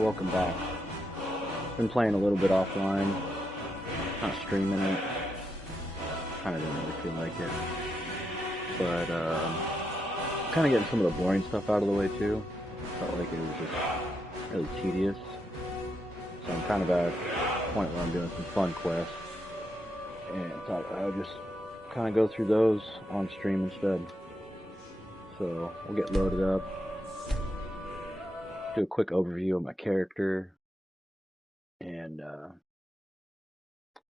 welcome back. Been playing a little bit offline, not streaming it. Kind of didn't really feel like it, but kind of getting some of the boring stuff out of the way too. Felt like it was just really tedious, so I'm kind of at a point where I'm doing some fun quests, and thought I would just kind of go through those on stream instead. So we'll get loaded up, do a quick overview of my character, and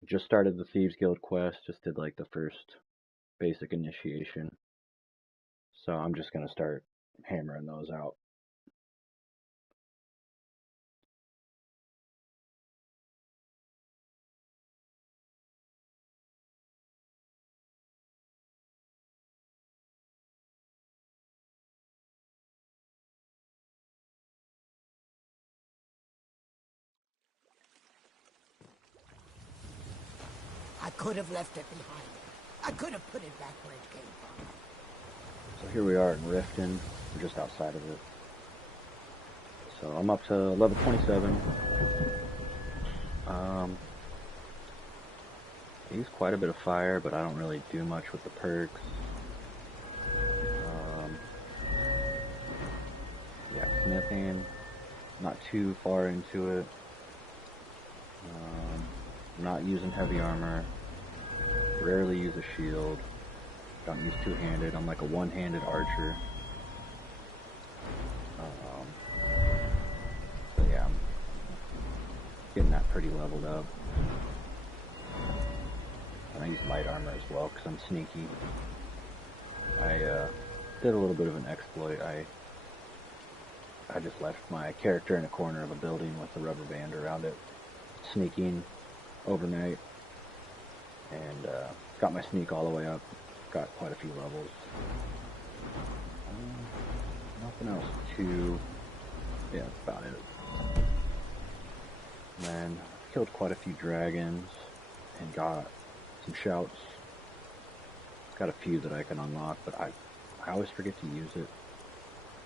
just started the Thieves Guild quest, just did like the first basic initiation. So I'm just going to start hammering those out. I could have left it behind. I could have put it back where it came from. So here we are in Riften. We're just outside of it. So I'm up to level 27. I use quite a bit of fire, but I don't really do much with the perks. Yeah, smithing, not too far into it. I'm not using heavy armor. Rarely use a shield. Don't use two-handed. I'm like a one-handed archer. So yeah, I'm getting that pretty leveled up. And I use light armor as well because I'm sneaky. I did a little bit of an exploit. I just left my character in a corner of a building with a rubber band around it, sneaking overnight, and got my sneak all the way up. Got quite a few levels. Nothing else too. Yeah, that's about it. And then killed quite a few dragons and got some shouts. Got a few that I can unlock, but I always forget to use it.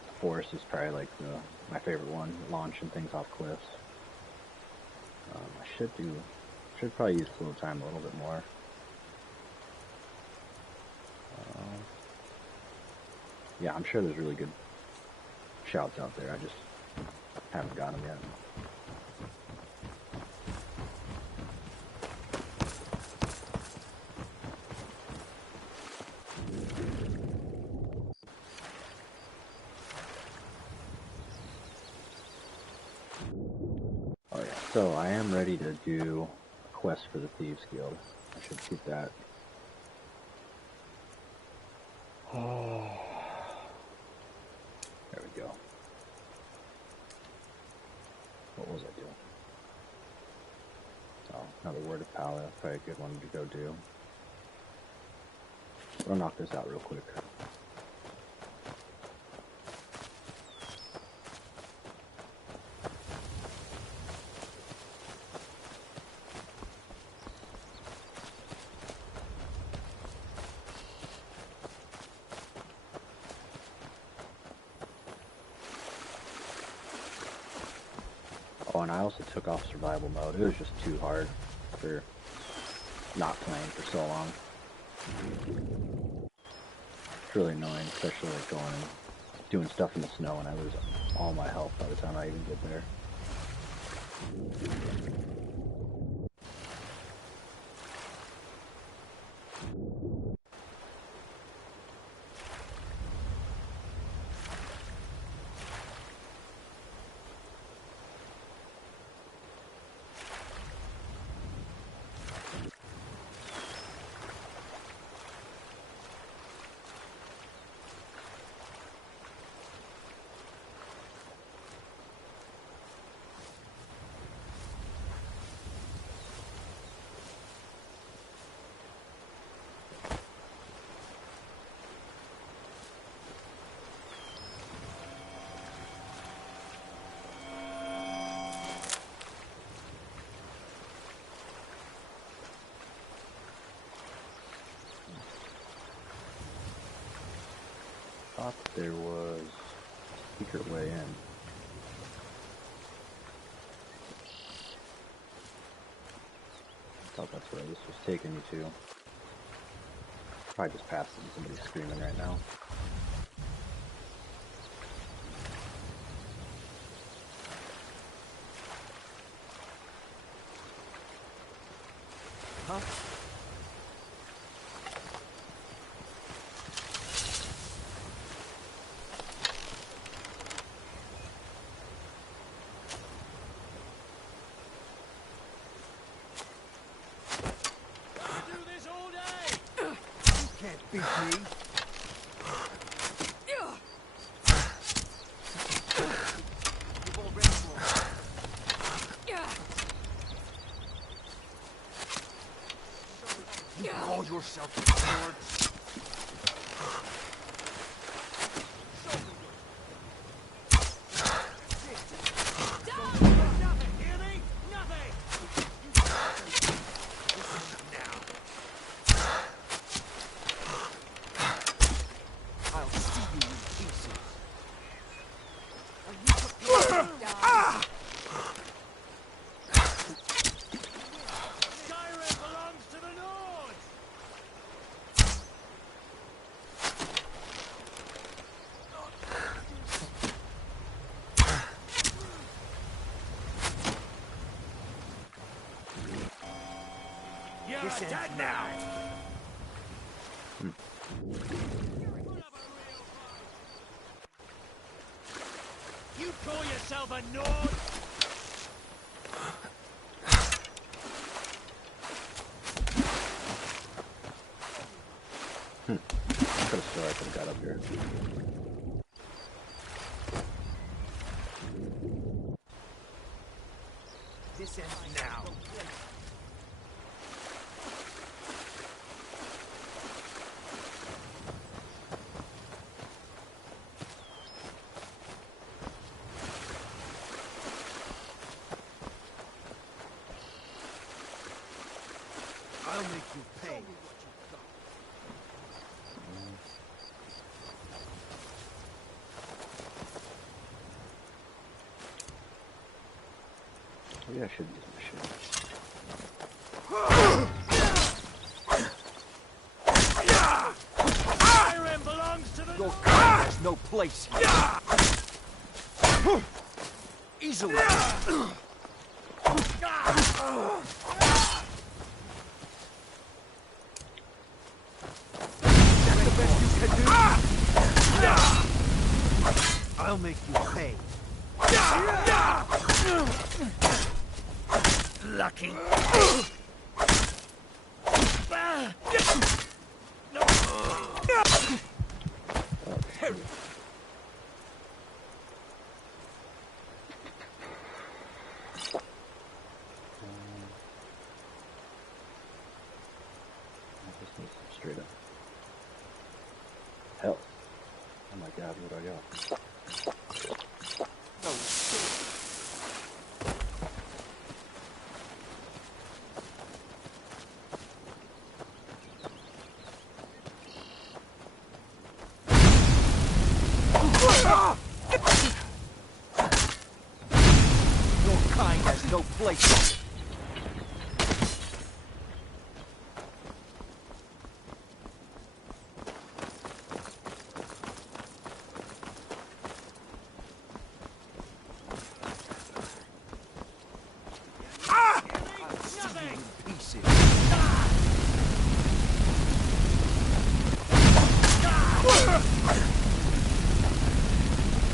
The forest is probably like my favorite one, launching things off cliffs. I should probably use flow time a little bit more. Yeah, I'm sure there's really good shouts out there. I just haven't got them yet. Oh yeah, so I am ready to do a quest for the Thieves Guild. I should keep that. Oh. There we go. What was I doing? Oh, another Word of Power. That's probably a good one to go do. I'll knock this out real quick. Oh, and I also took off survival mode. It was just too hard for not playing for so long. It's really annoying, especially like going and doing stuff in the snow, and I lose all my health by the time I even get there. Thought there was a secret way in. thought that's where this was taking me to. Probably just past it and somebody's screaming right now. Huh? Beat me. You've already lost. You call yourself a sword? Skyrim belongs to the Lord! You're dead now! You call yourself a Nord? I could have sworn I could have got up here. This ends now. I'll make you pay. Maybe I should use my shield. Skyrim belongs to the Your Lord! kind has no place here. Easily. That's the best you can do. I'll make you pay. Lucky. Just need some straight up health. Oh my god, where do I go? No. Your kind has no place. Nothing! Pieces.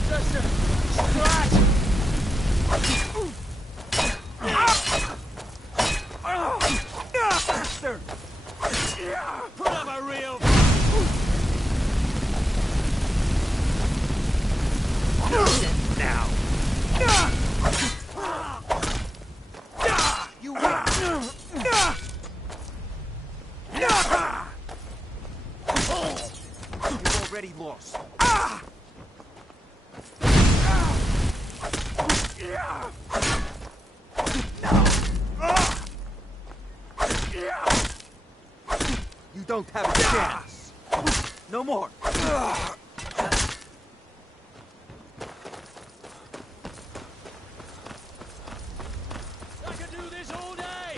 Just a scratch! Bastard! Put up a real Now. You win. You've already lost. You don't have a chance. No more. I could do this all day!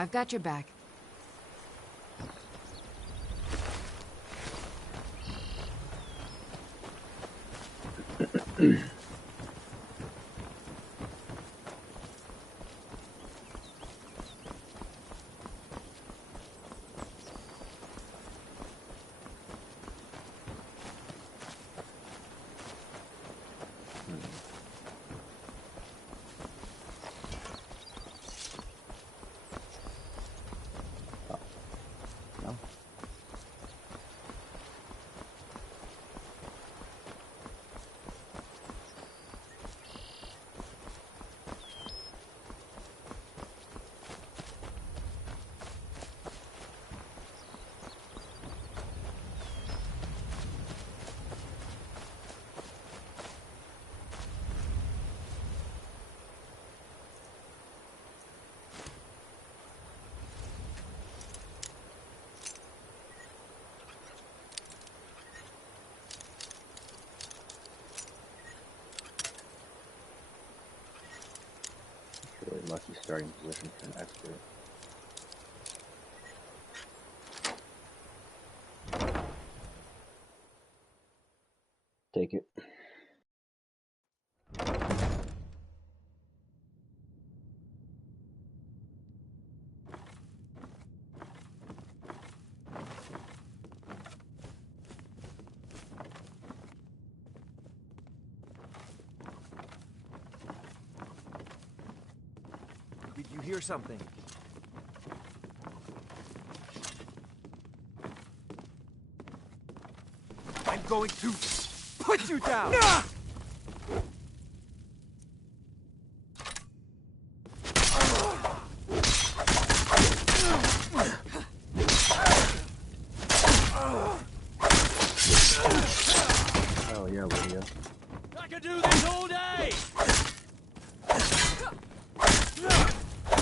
I've got your back. No. Really lucky starting position for an expert. Take it. Did you hear something? I'm going to put you down! Oh yeah, Lydia. I could do this all day!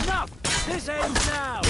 Enough! This ends now!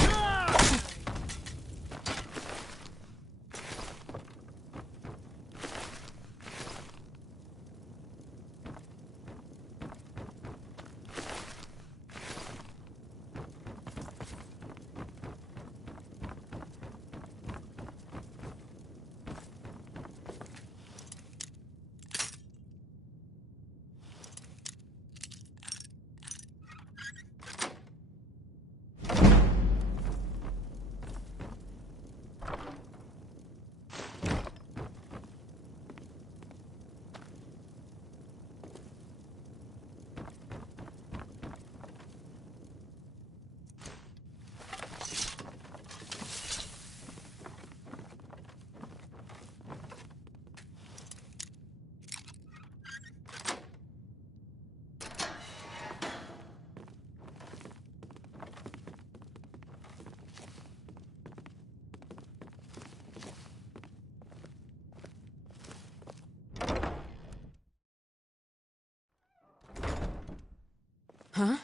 Huh?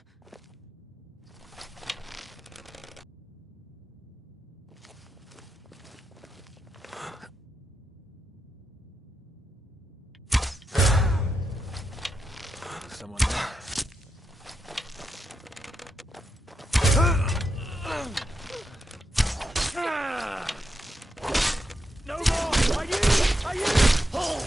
Someone there. No more! Are you? Are you? Oh.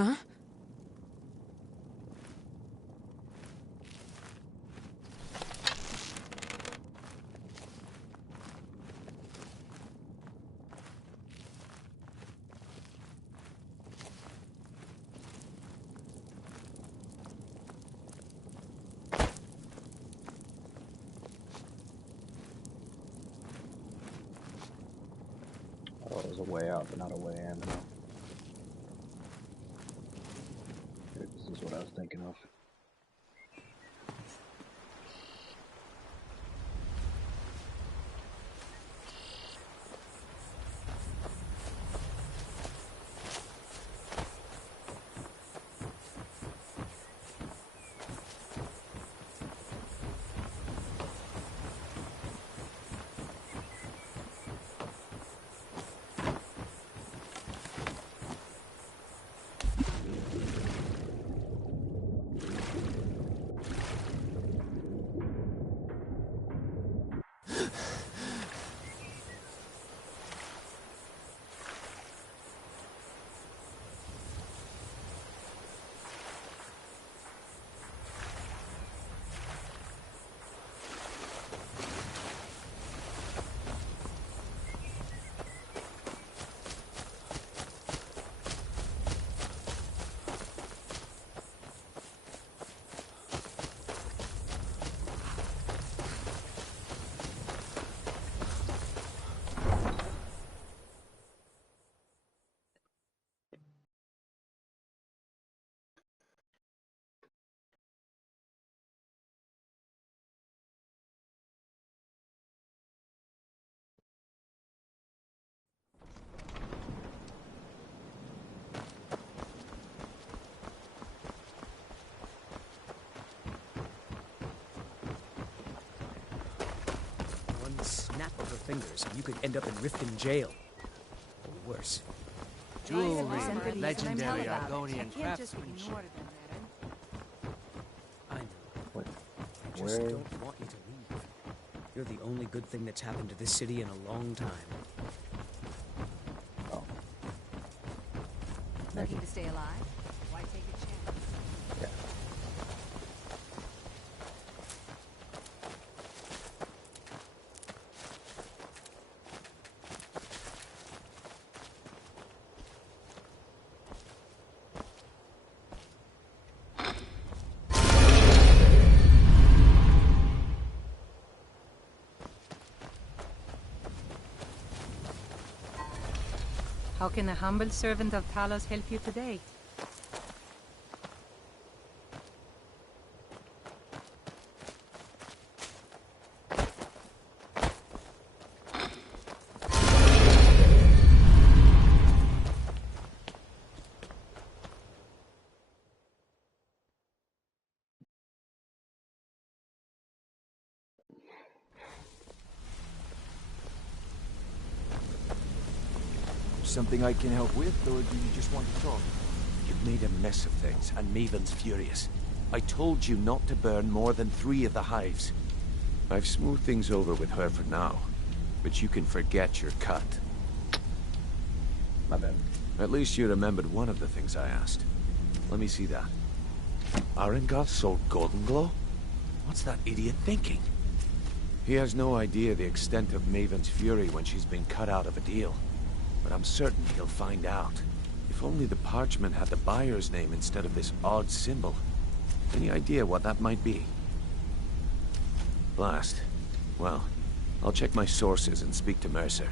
Huh? Oh, there's a way out, but not a way in. Huh? This is what I was thinking of. One snap of her fingers and you could end up in Riften jail. Or worse. Jewelry, legendary Argonian craftsmanship. I know. What? I just Where? don't want you to leave. You're the only good thing that's happened to this city in a long time. Oh. Looking to stay alive? Why take a chance? Yeah. How can a humble servant of Talos help you today? Something I can help with, or do you just want to talk? You've made a mess of things, and Maven's furious. I told you not to burn more than 3 of the hives. I've smoothed things over with her for now, but you can forget your cut. My bad. At least you remembered one of the things I asked. Let me see that. Arengoth sold Golden Glow? What's that idiot thinking? He has no idea the extent of Maven's fury when she's been cut out of a deal. But I'm certain he'll find out. If only the parchment had the buyer's name instead of this odd symbol. Any idea what that might be? Blast. Well, I'll check my sources and speak to Mercer.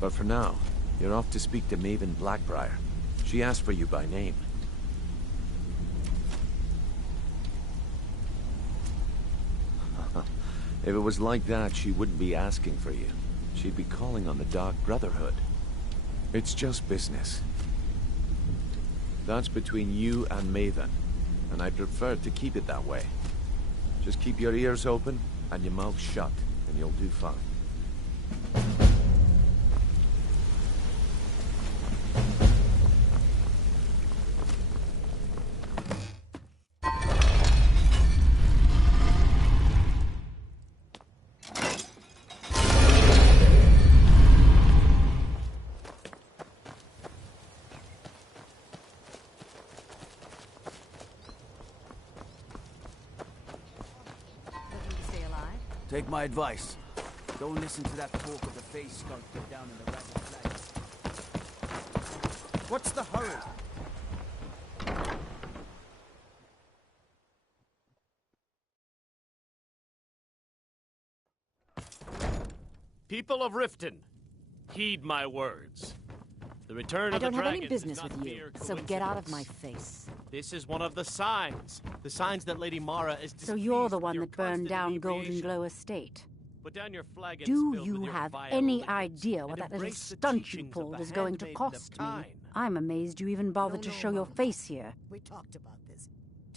But for now, you're off to speak to Maven Blackbriar. She asked for you by name. If it was like that, she wouldn't be asking for you. She'd be calling on the Dark Brotherhood. It's just business. That's between you and Maven, and I prefer to keep it that way. Just keep your ears open and your mouth shut, and you'll do fine. Take my advice. Don't listen to that talk of the face sculptor down in the ragged flag. What's the hurry? People of Riften, heed my words. The return of the I don't have any dragons business is not with you, mere so get out of my coincidence. face. This is one of the signs that Lady Mara is So you're the displeased one with that your burned constant down Golden inebriation. Glow Estate. Put down your flagon Do filled you with your have vile any liquids, idea what and that little embrace the stunt you teachings of pulled the is going to handmaiden of cost me? Tyne. I'm amazed you even bothered to show your Mom. face here. We talked about this.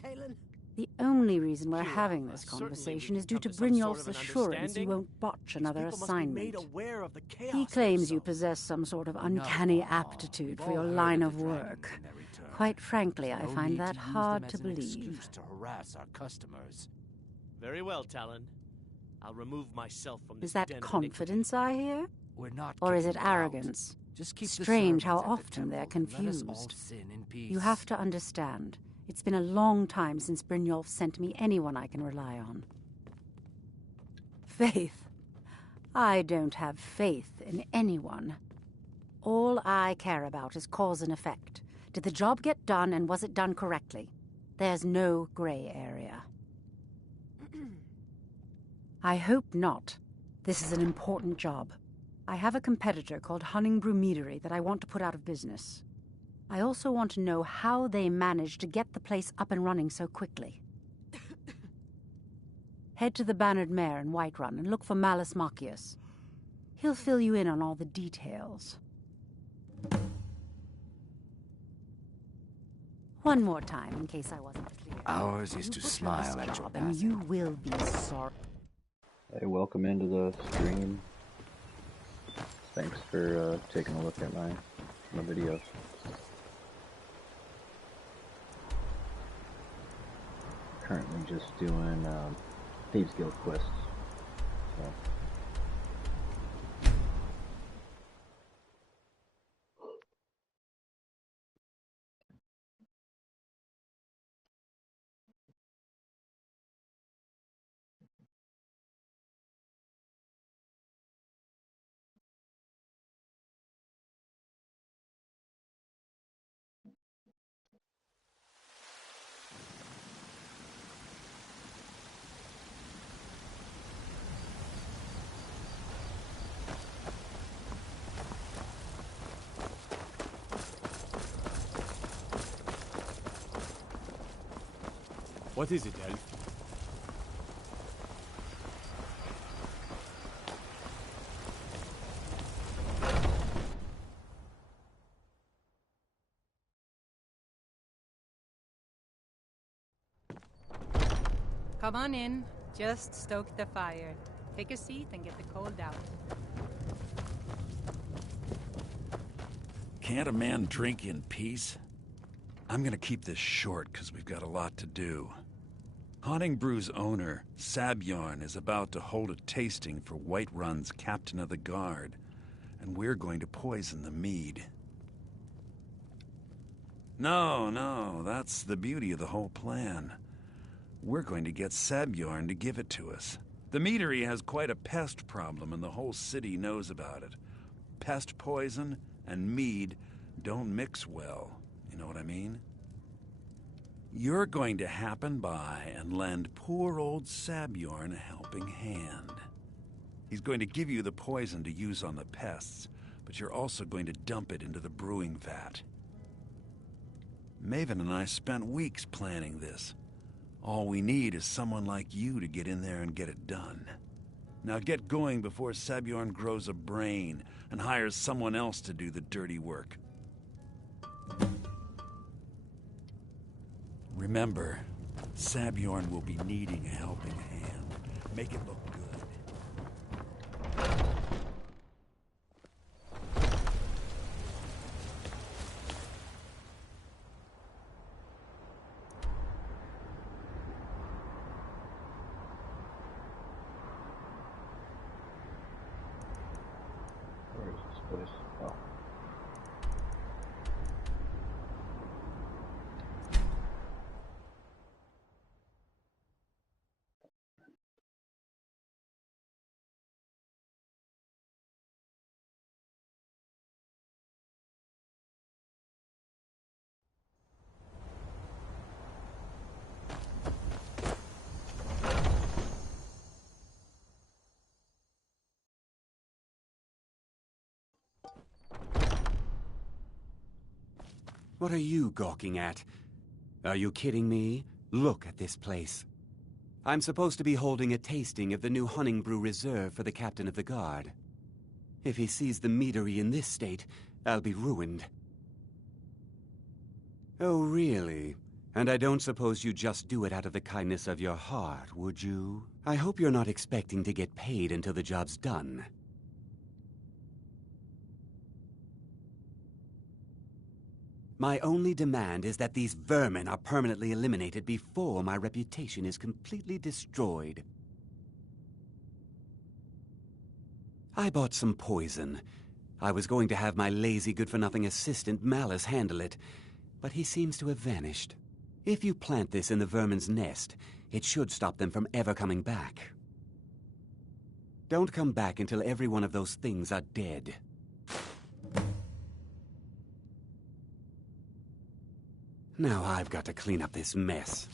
Talon, The only reason we're Here, having this certainly conversation we is can due to come to some Brynjolf's sort of an assurance you understanding. won't botch These another people must be made assignment. aware of the chaos He they claims you sow. possess some sort of No, uncanny Mama. aptitude We've for your all heard line the of dragons work. and their return. Quite frankly, I No find need that to use hard them to as an believe. excuse to harass our customers. Very well, Talon. I'll remove myself from this Is that den of confidence I hear? We're not Or is it kicking you out. arrogance? Just keep the Strange how servants at the often they're temple and let us all confused. sin in peace. You have to understand, it's been a long time since Brynjolf sent me anyone I can rely on. Faith? I don't have faith in anyone. All I care about is cause and effect. Did the job get done, and was it done correctly? There's no gray area. I hope not. This is an important job. I have a competitor called Hunningbrew Meadery that I want to put out of business. I also want to know how they managed to get the place up and running so quickly. Head to the Bannered Mare in Whiterun and look for Malus Machius. He'll fill you in on all the details. One more time, in case I wasn't clear. Ours is You to butcher smile this at your job, and passing. you will be sorry. Hey, welcome into the stream. Thanks for taking a look at my videos. Currently just doing Thieves Guild Quests. So. What is it, Elf? Come on in. Just stoke the fire. Take a seat and get the cold out. Can't a man drink in peace? I'm gonna keep this short, because we've got a lot to do. Honningbrews owner, Sabjorn, is about to hold a tasting for Whiterun's Captain of the Guard, and we're going to poison the mead. No, that's the beauty of the whole plan. We're going to get Sabjorn to give it to us. The meadery has quite a pest problem, and the whole city knows about it. Pest poison and mead don't mix well. You know what I mean? You're going to happen by and lend poor old Sabjorn a helping hand. He's going to give you the poison to use on the pests, but you're also going to dump it into the brewing vat. Maven and I spent weeks planning this. All we need is someone like you to get in there and get it done. Now get going before Sabjorn grows a brain and hires someone else to do the dirty work. Remember, Sabjorn will be needing a helping hand. Make it look good. Where is this place? Oh. What are you gawking at? Are you kidding me? Look at this place. I'm supposed to be holding a tasting of the new Honningbrew Reserve for the captain of the guard. If he sees the meadery in this state, I'll be ruined. Oh, really? And I don't suppose you just do it out of the kindness of your heart, would you? I hope you're not expecting to get paid until the job's done. My only demand is that these vermin are permanently eliminated before my reputation is completely destroyed. I bought some poison. I was going to have my lazy, good-for-nothing assistant Malice handle it, but he seems to have vanished. If you plant this in the vermin's nest, it should stop them from ever coming back. Don't come back until every one of those things are dead. Now I've got to clean up this mess.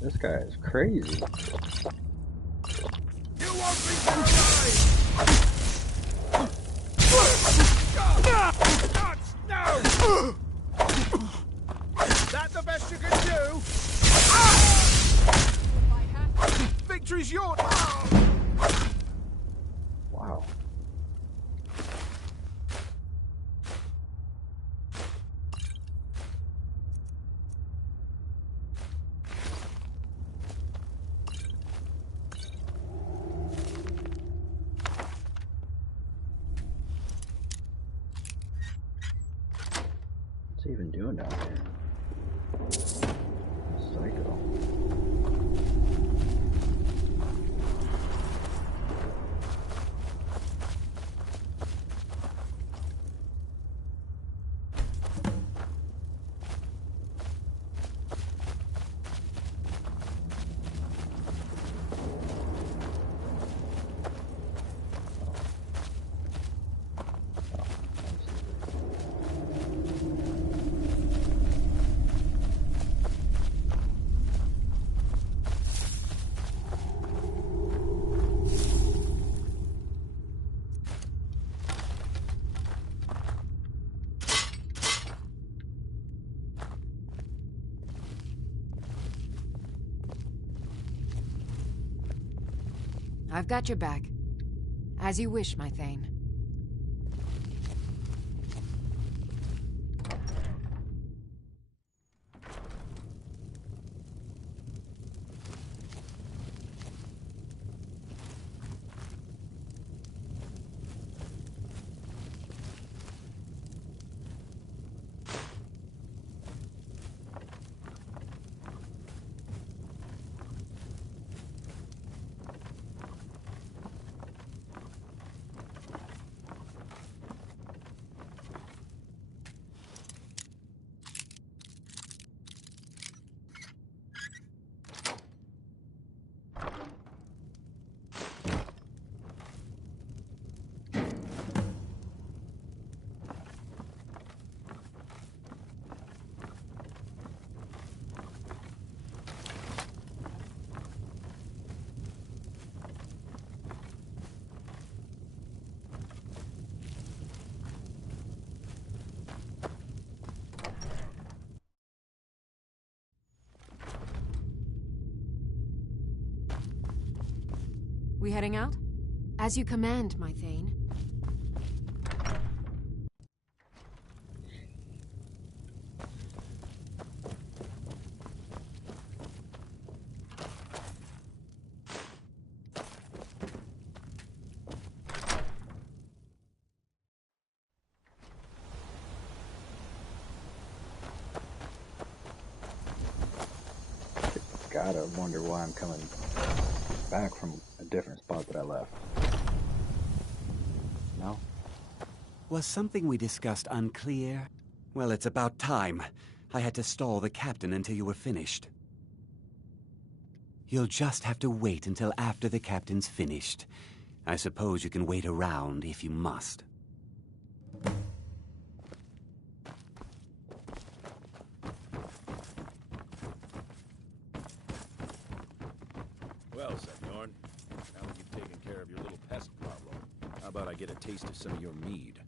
This guy is crazy. You won't be surprised! Nuts! No! Is that the best you can do? Victory's yours! Wow. What's he even doing down here? Psycho. I've got your back. As you wish, my Thane. We heading out? As you command, my Thane. Gotta wonder why I'm coming back from a different spot that I left. No? Was something we discussed unclear? Well, it's about time. I had to stall the captain until you were finished. You'll just have to wait until after the captain's finished. I suppose you can wait around if you must. Well, Senor, now that you've taken care of your little pest problem, how about I get a taste of some of your mead?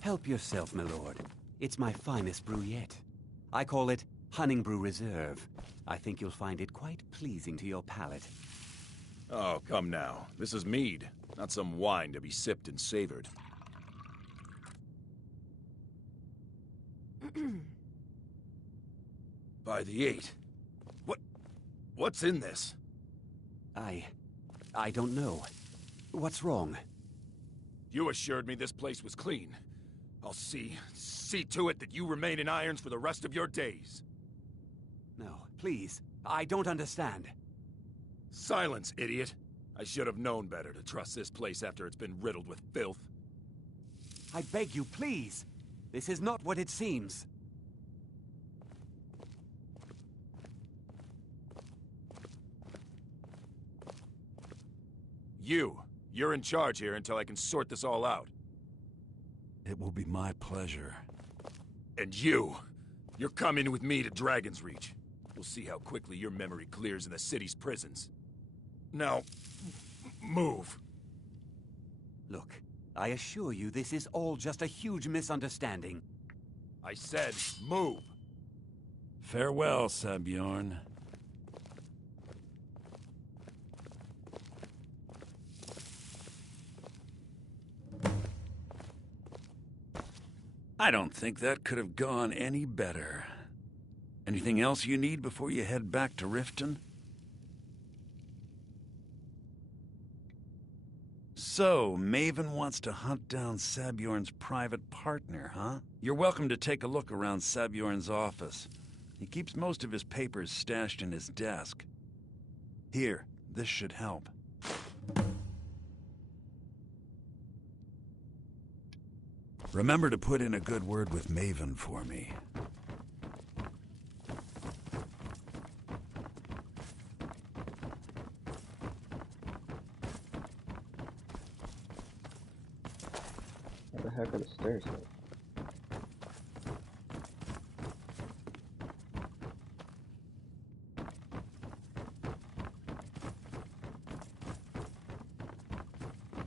Help yourself, my lord. It's my finest brew yet. I call it Honningbrew Reserve. I think you'll find it quite pleasing to your palate. Oh, come now. This is mead, not some wine to be sipped and savored. By the 8. What's in this? I don't know. What's wrong? You assured me this place was clean. I'll see to it that you remain in irons for the rest of your days. No, please. I don't understand. Silence, idiot. I should have known better to trust this place after it's been riddled with filth. I beg you, please. This is not what it seems. You're in charge here until I can sort this all out. It will be my pleasure. And you're coming with me to Dragon's Reach. We'll see how quickly your memory clears in the city's prisons. Now, move. Look, I assure you this is all just a huge misunderstanding. I said, move. Farewell, Sabjorn. I don't think that could have gone any better. Anything else you need before you head back to Riften? So, Maven wants to hunt down Sabjorn's private partner, huh? You're welcome to take a look around Sabjorn's office. He keeps most of his papers stashed in his desk. Here, this should help. Remember to put in a good word with Maven for me. Where the heck are the stairs at?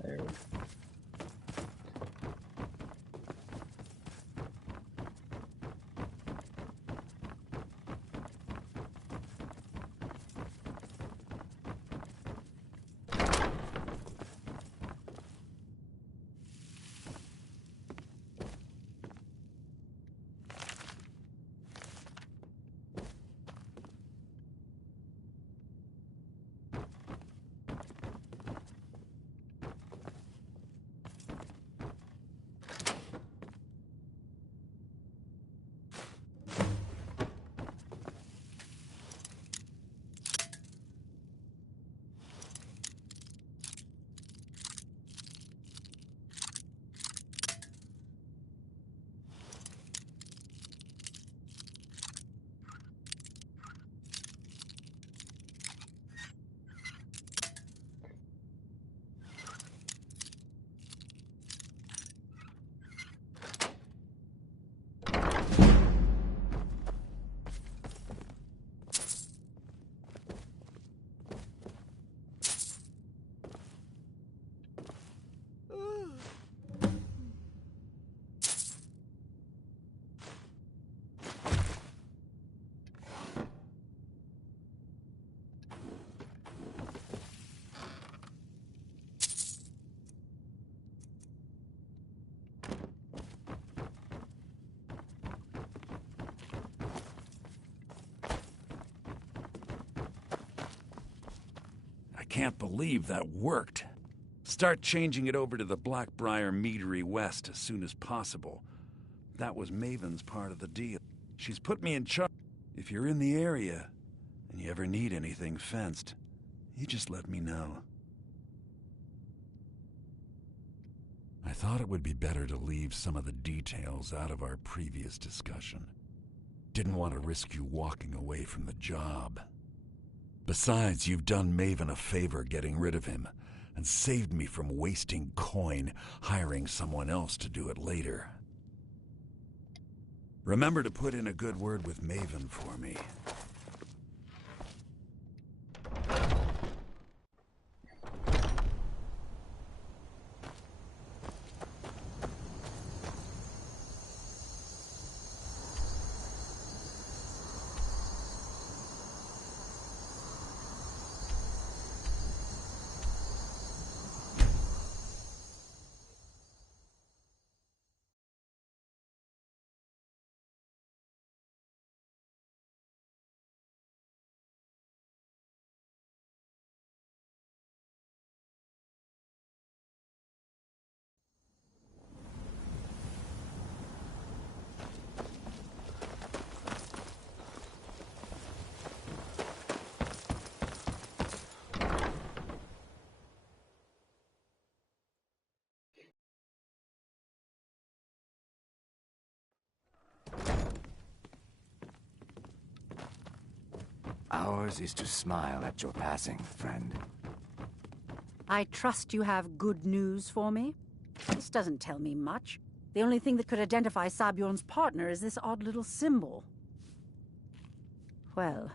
There we go. can't believe that worked. Start changing it over to the Blackbriar Meadery West as soon as possible. That was Maven's part of the deal. She's put me in charge. If you're in the area, and you ever need anything fenced, you just let me know. I thought it would be better to leave some of the details out of our previous discussion. Didn't want to risk you walking away from the job. Besides, you've done Maven a favor getting rid of him, and saved me from wasting coin hiring someone else to do it later. Remember to put in a good word with Maven for me. Ours is to smile at your passing, friend. I trust you have good news for me? This doesn't tell me much. The only thing that could identify Sabjorn's partner is this odd little symbol. Well,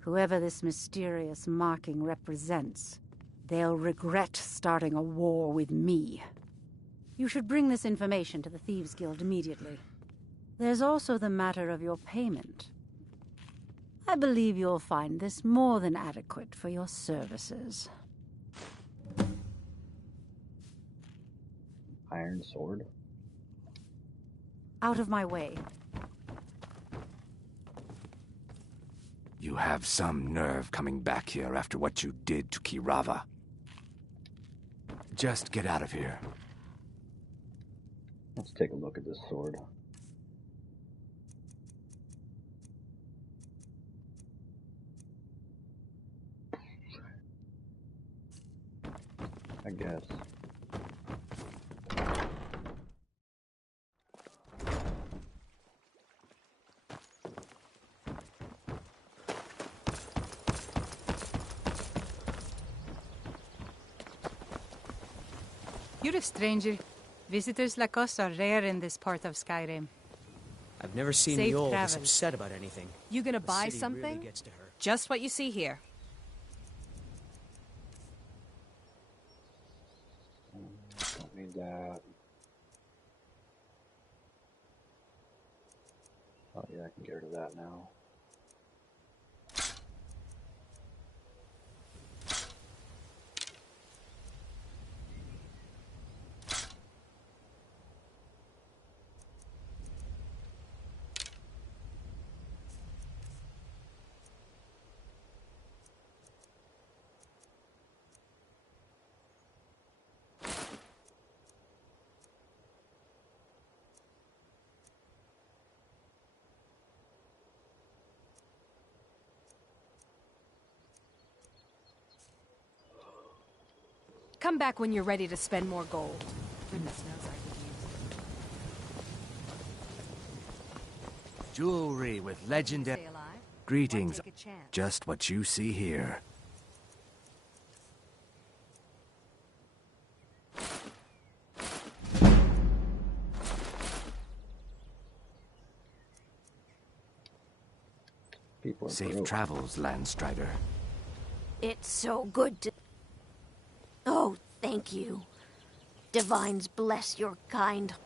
whoever this mysterious marking represents, they'll regret starting a war with me. You should bring this information to the Thieves Guild immediately. There's also the matter of your payment. I believe you'll find this more than adequate for your services. Iron sword. Out of my way. You have some nerve coming back here after what you did to Kirava. Just get out of here. Let's take a look at this sword. I guess. You're a stranger. Visitors like us are rare in this part of Skyrim. I've never seen Safe the old this travels. upset about anything. You gonna The buy city something? Really gets to her. Just what you see here. Don't need that. Oh yeah, I can get rid of that now. Come back when you're ready to spend more gold. Goodness knows I could use it. Jewelry with legendary... Stay alive. Greetings. Why take a chance? Just what you see here. People are Safe broke. travels, Landstrider. It's so good to... Oh, thank you. Divines bless your kind heart.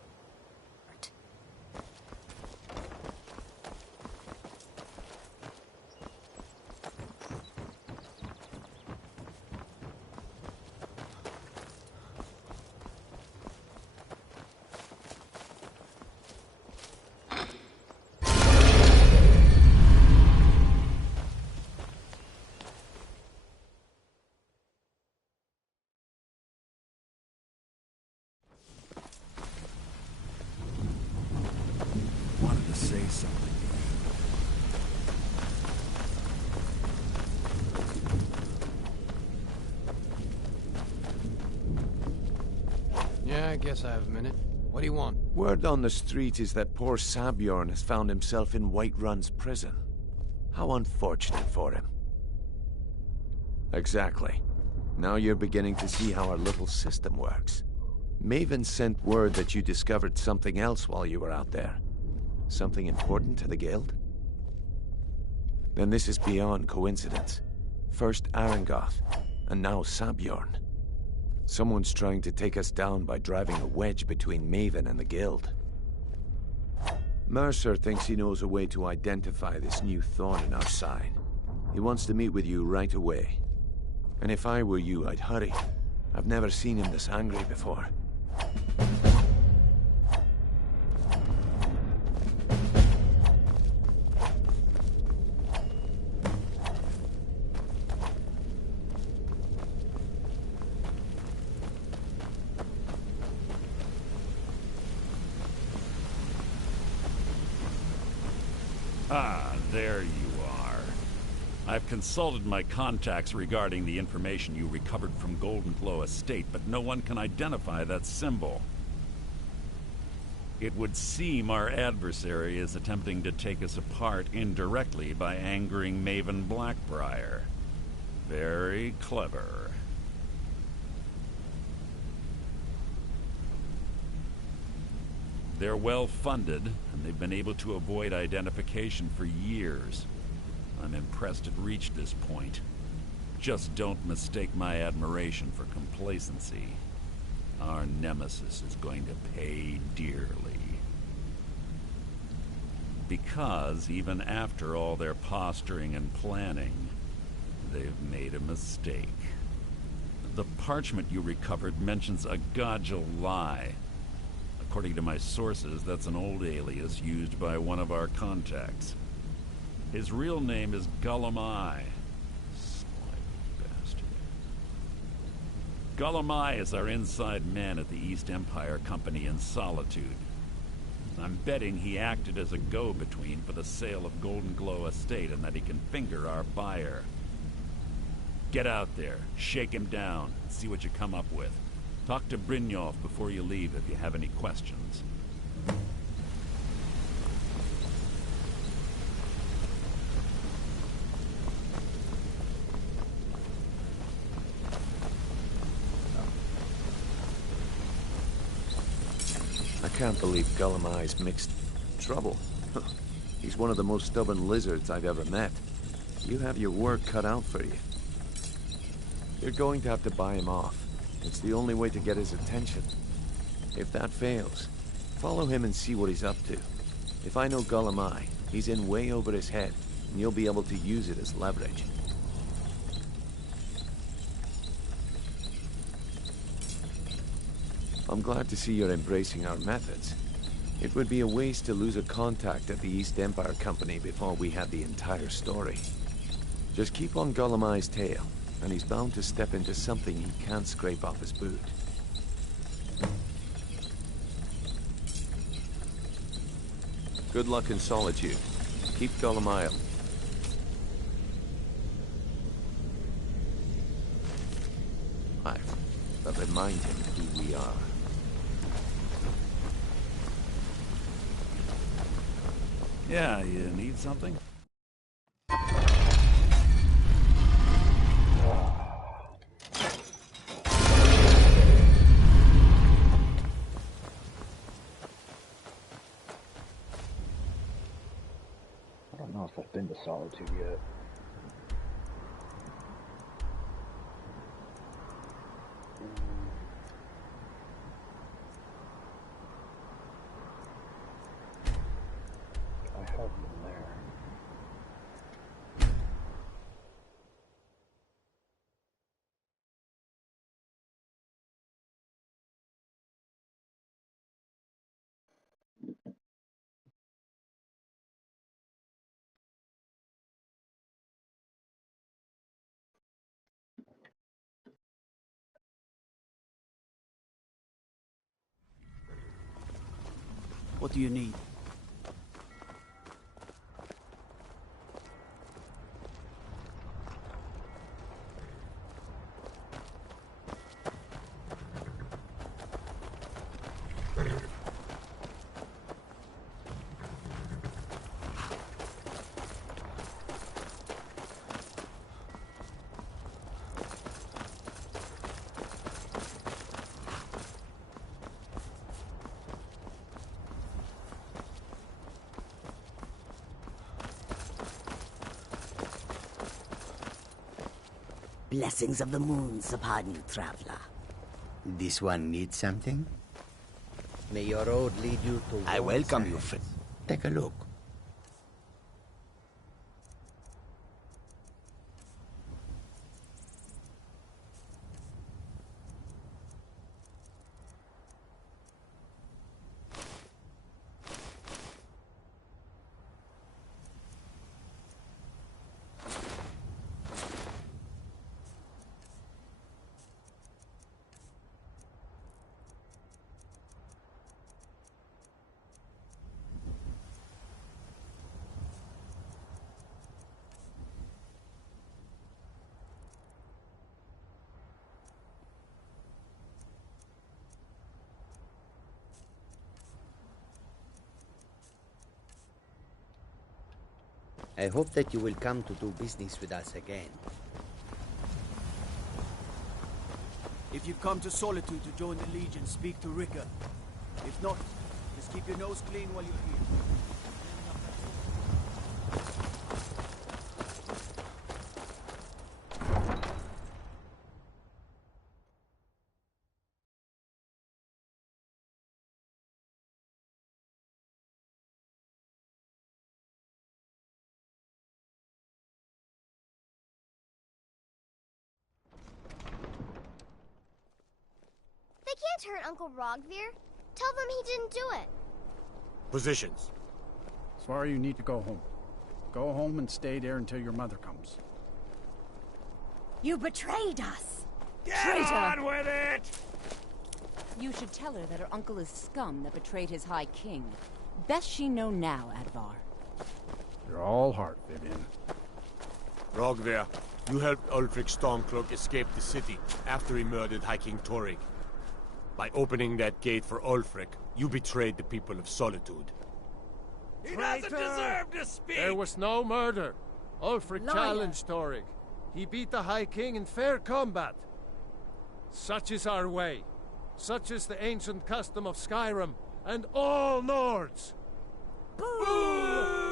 Yeah, I guess I have a minute. What do you want? Word on the street is that poor Sabjorn has found himself in Whiterun's prison. How unfortunate for him. Exactly. Now you're beginning to see how our little system works. Maven sent word that you discovered something else while you were out there. Something important to the guild? Then this is beyond coincidence. First Arengoth, and now Sabjorn. Someone's trying to take us down by driving a wedge between Maven and the guild. Mercer thinks he knows a way to identify this new thorn in our side. He wants to meet with you right away. And if I were you, I'd hurry. I've never seen him this angry before. Ah, there you are. I've consulted my contacts regarding the information you recovered from Golden Glow Estate, but no one can identify that symbol. It would seem our adversary is attempting to take us apart indirectly by angering Maven Blackbriar. Very clever. They're well funded, and they've been able to avoid identification for years. I'm impressed it reached this point. Just don't mistake my admiration for complacency. Our nemesis is going to pay dearly. Because even after all their posturing and planning, they've made a mistake. The parchment you recovered mentions a Godjal lie. According to my sources, that's an old alias used by one of our contacts. His real name is Gullum-Eye. Slimy bastard. Gullum-Eye is our inside man at the East Empire Company in Solitude. I'm betting he acted as a go-between for the sale of Golden Glow Estate and that he can finger our buyer. Get out there, shake him down, and see what you come up with. Talk to Brynjolf before you leave if you have any questions. I can't believe Gullum-Eye's mixed trouble. He's one of the most stubborn lizards I've ever met. You have your work cut out for you. You're going to have to buy him off. It's the only way to get his attention. If that fails, follow him and see what he's up to. If I know Gullum-Eye, he's in way over his head, and you'll be able to use it as leverage. I'm glad to see you're embracing our methods. It would be a waste to lose a contact at the East Empire Company before we had the entire story. Just keep on Gullum-Eye's tail, and he's bound to step into something he can't scrape off his boot. Good luck in Solitude. Keep Gullum-Eye. But remind him who we are. Yeah, you need something? I don't know if I've been to Solitude yet. I have been there. What do you need? Blessings of the moons upon you, traveler. This one needs something? May your road lead you to... I welcome you, friend. Take a look. I hope that you will come to do business with us again. If you've come to Solitude to join the Legion, speak to Rika. If not, just keep your nose clean while you're here. They can't hurt Uncle Rogvir. Tell them he didn't do it. Positions. Svar, you need to go home. Go home and stay there until your mother comes. You betrayed us! Get on with it! You should tell her that her uncle is scum that betrayed his High King. Best she know now, Advar. You're all heart, Vivian. Rogver, you helped Ulfric Stormcloak escape the city after he murdered High King Torrig. By opening that gate for Ulfric, you betrayed the people of Solitude. He doesn't deserve to speak! There was no murder. Ulfric challenged Torrig. He beat the High King in fair combat. Such is our way. Such is the ancient custom of Skyrim and all Nords. Boo!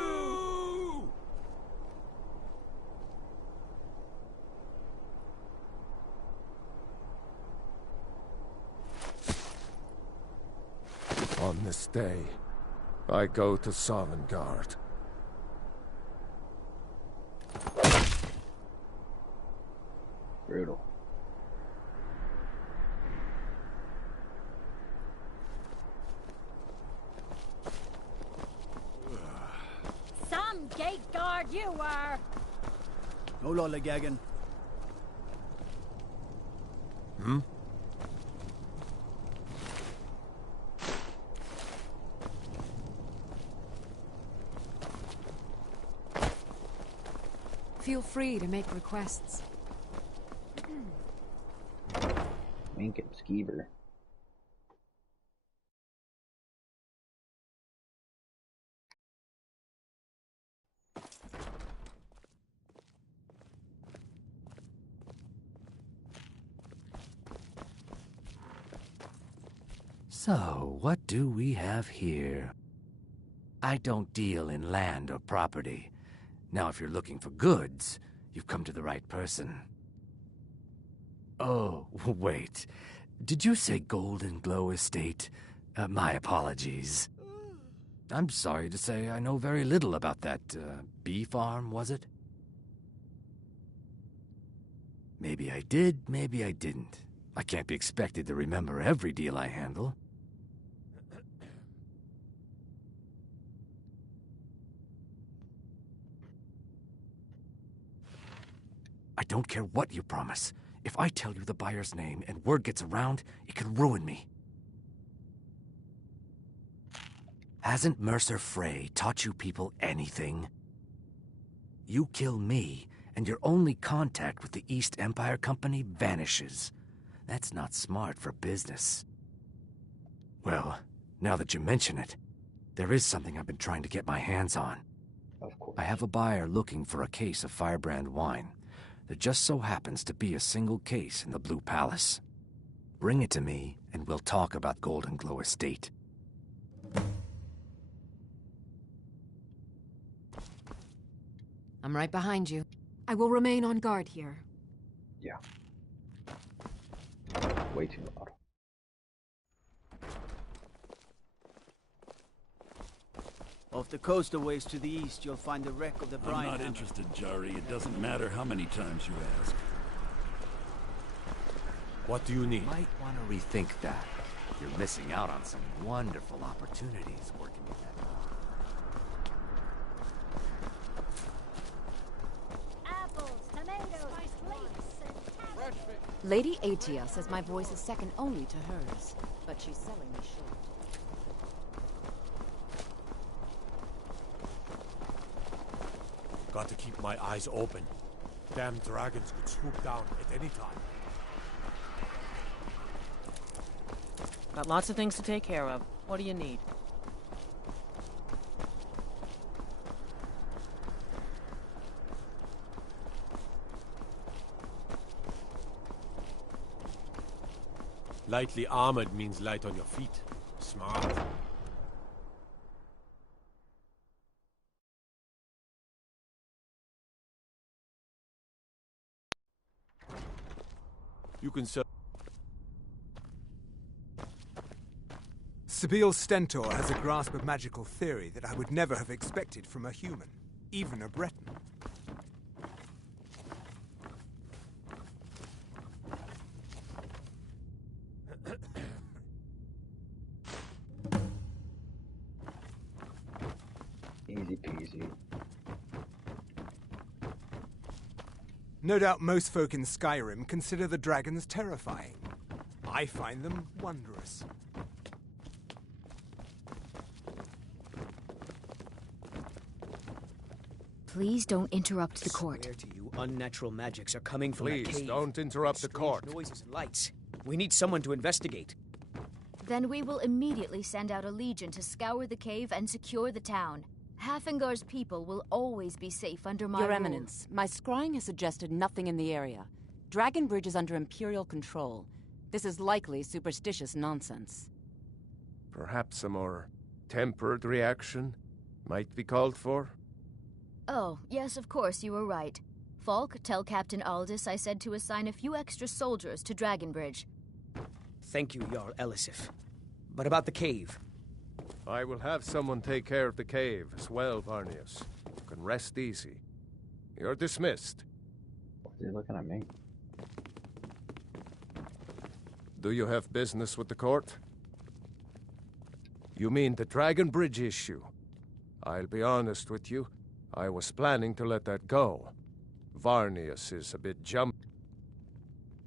On this day, I go to Sovngarde. Brutal. Some gate guard you were! No lollygagging. Hmm? Feel free to make requests. Mink and Skeever. So, what do we have here? I don't deal in land or property. Now, if you're looking for goods, you've come to the right person. Oh, wait. Did you say Golden Glow Estate? My apologies. I'm sorry to say I know very little about that, bee farm, was it? Maybe I did, maybe I didn't. I can't be expected to remember every deal I handle. I don't care what you promise. If I tell you the buyer's name and word gets around, it could ruin me. Hasn't Mercer Frey taught you people anything? You kill me, and your only contact with the East Empire Company vanishes. That's not smart for business. Well, Now that you mention it, there is something I've been trying to get my hands on. Of course. I have a buyer looking for a case of firebrand wine. There just so happens to be a single case in the Blue Palace. Bring it to me, and we'll talk about Golden Glow Estate. I'm right behind you. I will remain on guard here. Yeah. Way too loud. Off the coast a ways to the east, you'll find the wreck of the Brine I'm not Hammer. interested, Jari. It doesn't matter how many times you ask. What do you need? Might want to rethink that. You're missing out on some wonderful opportunities working with that. Apples, tomatoes, leeks, and Lady Atia says my voice is second only to hers, but she's selling me short. Got to keep my eyes open. Damn dragons could swoop down at any time. Got lots of things to take care of. What do you need? Lightly armored means light on your feet. Smart. You can sell. Sibyl Stentor has a grasp of magical theory that I would never have expected from a human, even a Breton. Easy peasy. No doubt most folk in Skyrim consider the dragons terrifying. I find them wondrous. Please don't interrupt the court. I swear to you, unnatural magics are coming from Please, that cave. don't interrupt the court. Noises and lights. We need someone to investigate. Then we will immediately send out a legion to scour the cave and secure the town. Hafengar's people will always be safe under my Your rule. Eminence, my scrying has suggested nothing in the area. Dragon Bridge is under Imperial control. This is likely superstitious nonsense. Perhaps a more tempered reaction might be called for? Oh, yes, of course, you were right. Falk, tell Captain Aldous I said to assign a few extra soldiers to Dragonbridge. Thank you, Jarl Elisif. But about the cave? I will have someone take care of the cave as well, Varnius. You can rest easy. You're dismissed. Is he looking at me? Do you have business with the court? You mean the Dragon Bridge issue? I'll be honest with you. I was planning to let that go. Varnius is a bit jumpy.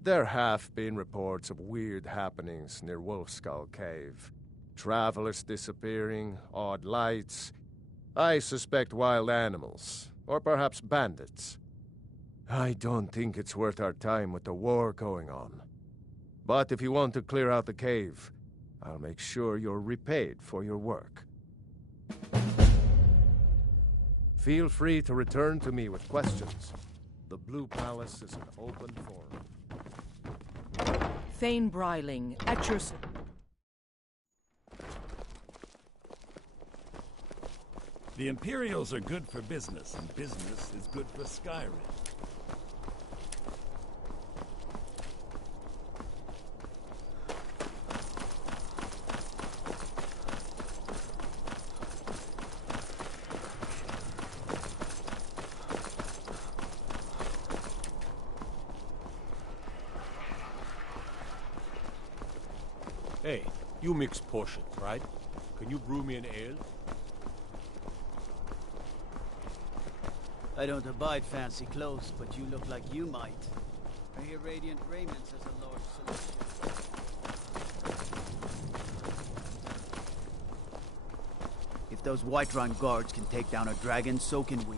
There have been reports of weird happenings near Wolfskull Cave. Travelers disappearing, odd lights. I suspect wild animals, or perhaps bandits. I don't think it's worth our time with the war going on. But if you want to clear out the cave, I'll make sure you're repaid for your work. Feel free to return to me with questions. The Blue Palace is an open forum. Thane Bryling, at your... The Imperials are good for business, and business is good for Skyrim. Hey, you mix potions, right? Can you brew me an ale? I don't abide fancy clothes, but you look like you might. I hear radiant raiments as a Lord Celestial. If those Whiterun guards can take down a dragon, so can we.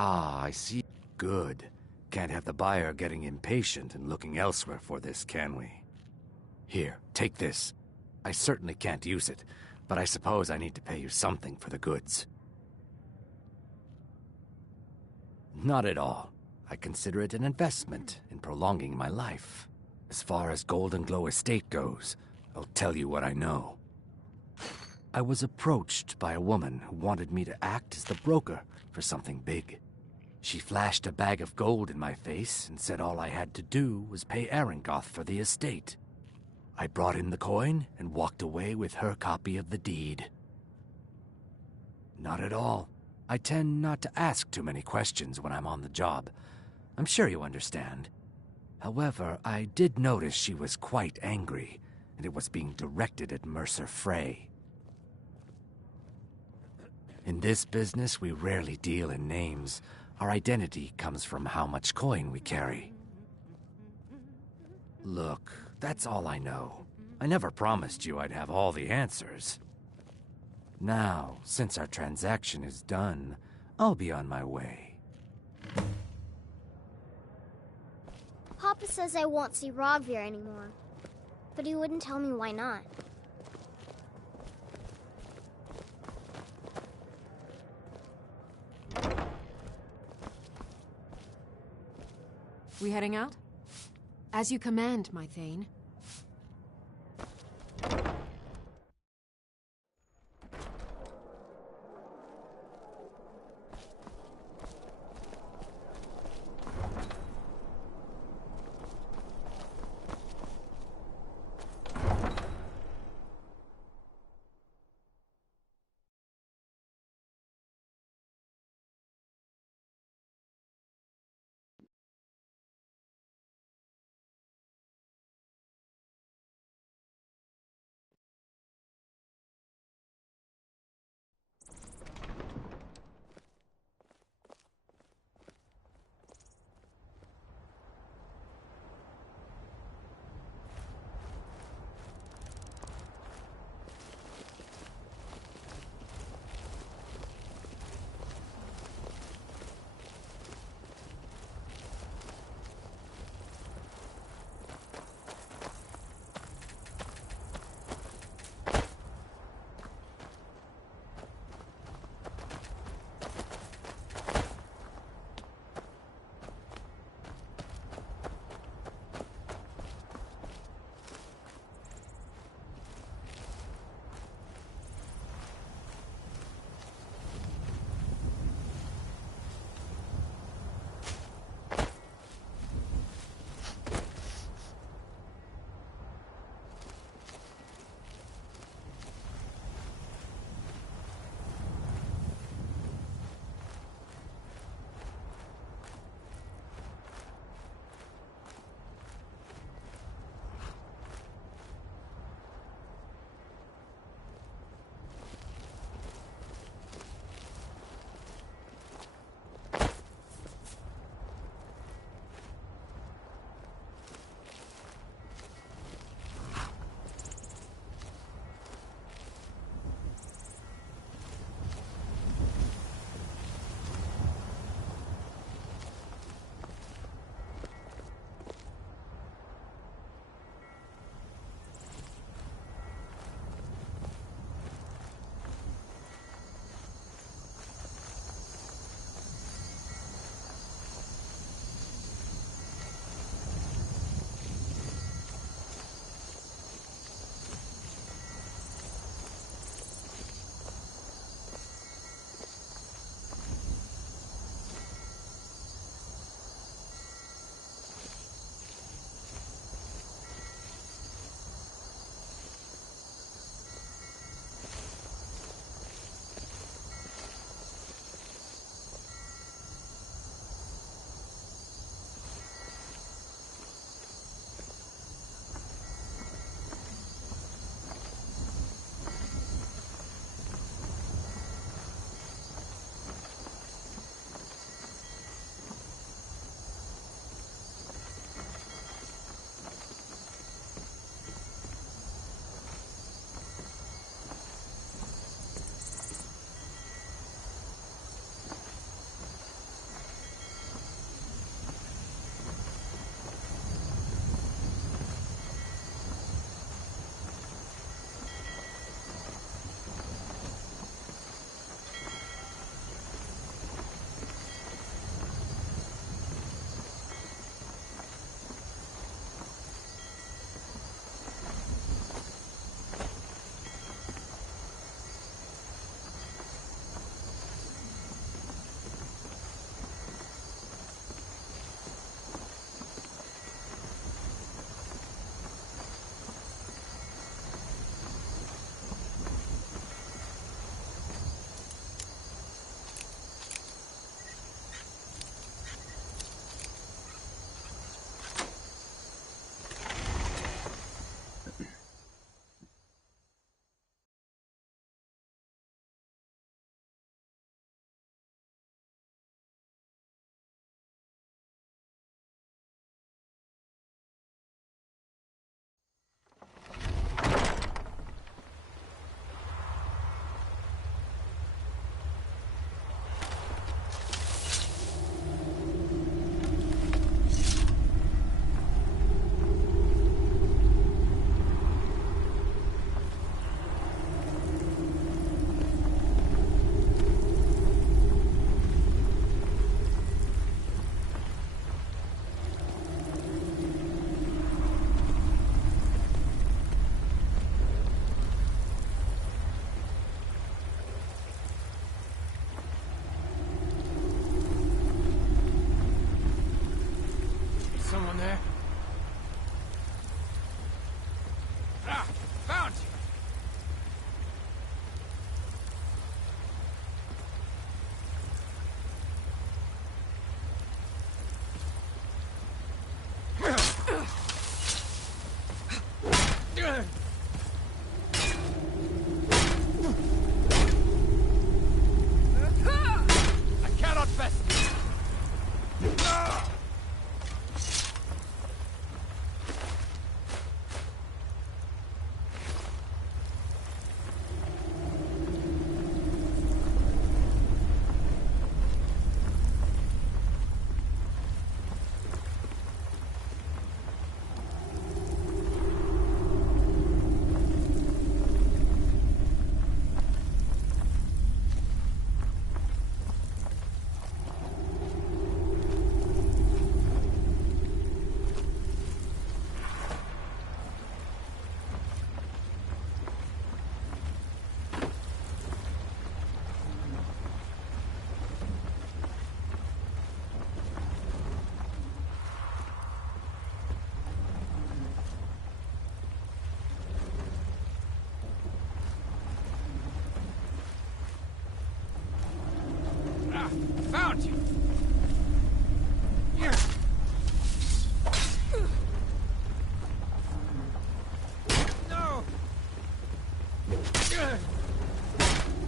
Ah, I see. Good. Can't have the buyer getting impatient and looking elsewhere for this, can we? Here, take this. I certainly can't use it, but I suppose I need to pay you something for the goods. Not at all. I consider it an investment in prolonging my life. As far as Golden Glow Estate goes, I'll tell you what I know. I was approached by a woman who wanted me to act as the broker for something big. She flashed a bag of gold in my face and said all I had to do was pay Arangoth for the estate. I brought in the coin and walked away with her copy of the deed. Not at all. I tend not to ask too many questions when I'm on the job. I'm sure you understand. However, I did notice she was quite angry, and it was being directed at Mercer Frey. In this business, we rarely deal in names. Our identity comes from how much coin we carry. Look, that's all I know. I never promised you I'd have all the answers. Now, since our transaction is done, I'll be on my way. Papa says I won't see Rogvir anymore, but he wouldn't tell me why not. We heading out? As you command, my Thane.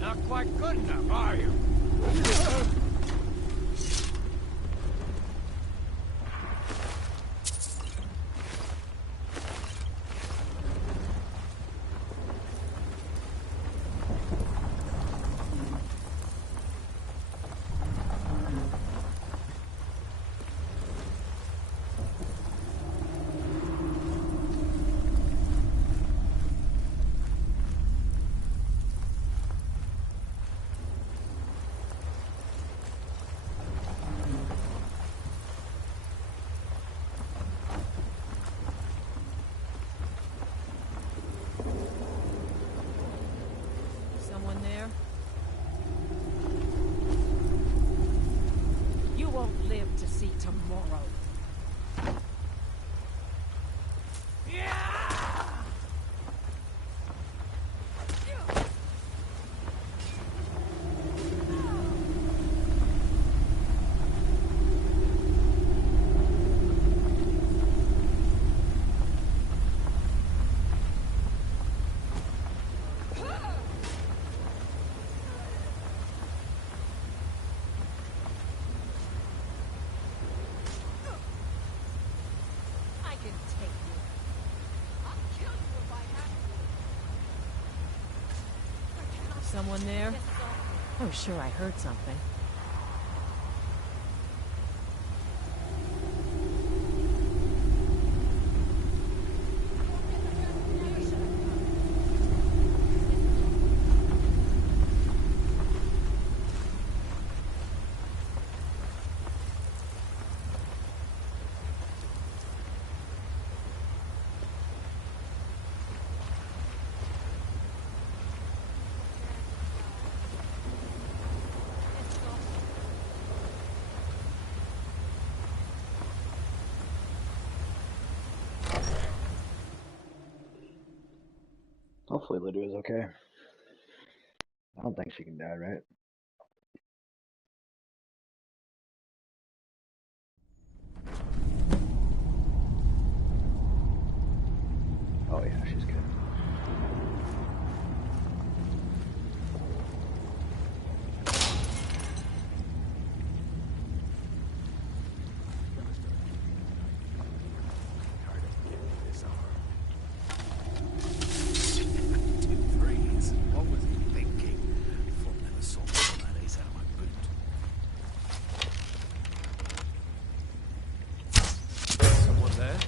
Not quite good enough, are you? Someone there? You won't live to see tomorrow. Someone there? Oh, sure, I heard something. Hopefully Lydia's okay. I don't think she can die, right? Oh yeah, she's good. What was he thinking? Thought never saw that ace out of my boot. Someone there?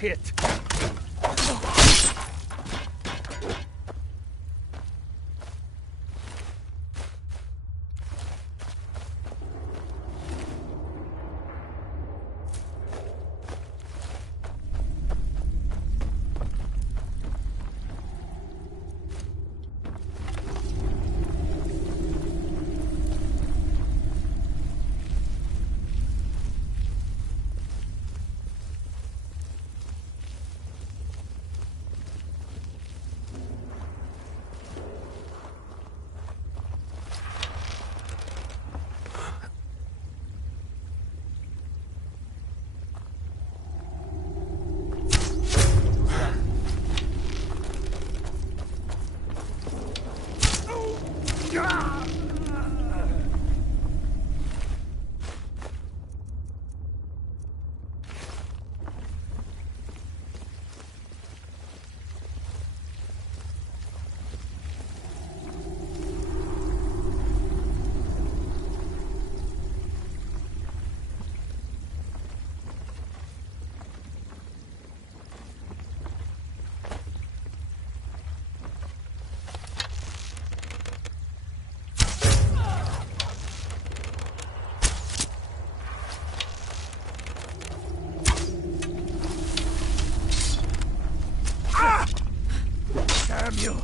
Hit. you.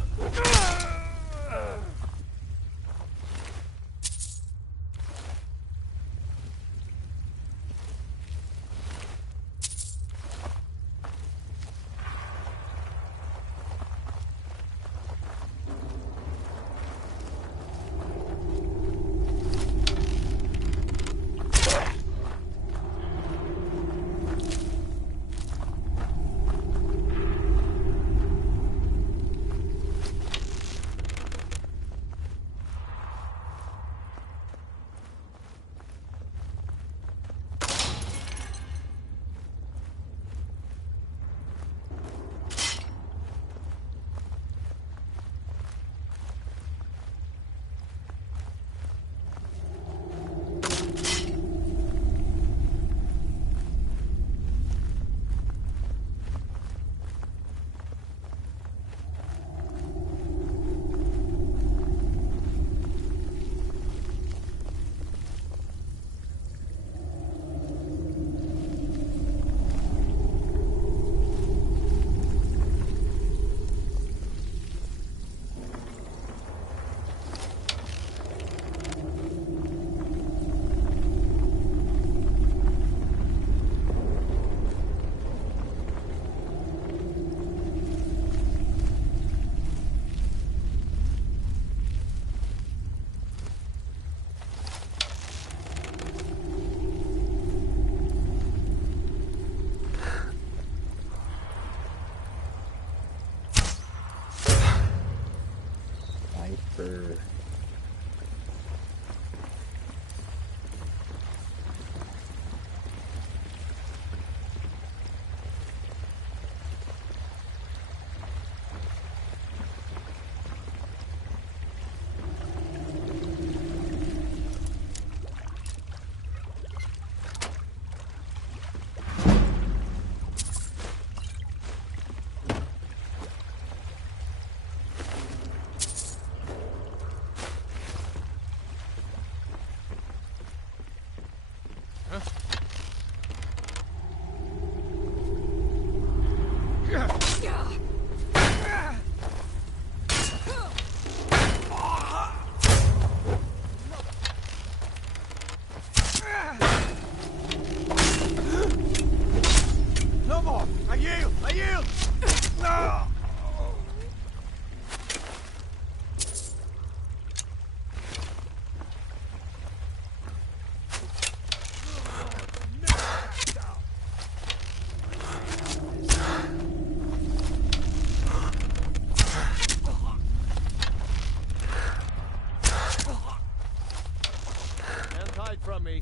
Sniper. No more! I yield! I yield! No! Can't hide from me.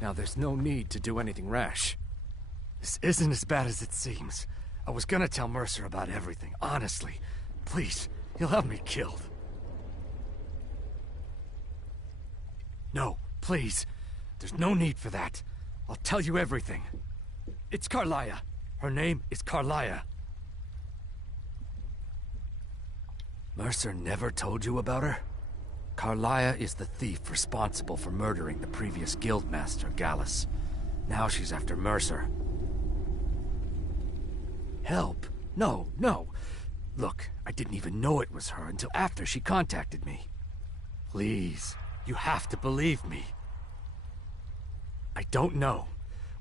Now, there's no need to do anything rash. This isn't as bad as it seems. I was gonna tell Mercer about everything, honestly. Please, he'll have me killed. No, please. There's no need for that. I'll tell you everything. It's Carlia. Her name is Carlia. Mercer never told you about her? Carlia is the thief responsible for murdering the previous guildmaster, Gallus. Now she's after Mercer. Help? No, no. Look, I didn't even know it was her until after she contacted me. Please, you have to believe me. I don't know.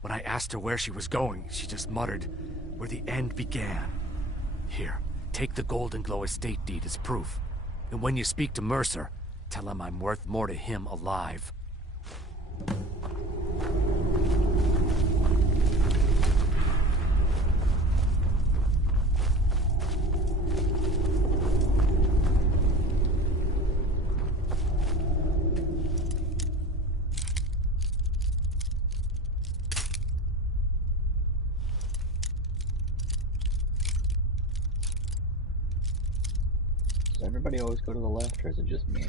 When I asked her where she was going, she just muttered, "Where the end began." Here, take the Golden Glow estate deed as proof. And when you speak to Mercer, tell him I'm worth more to him alive. Does everybody always go to the left, or is it just me?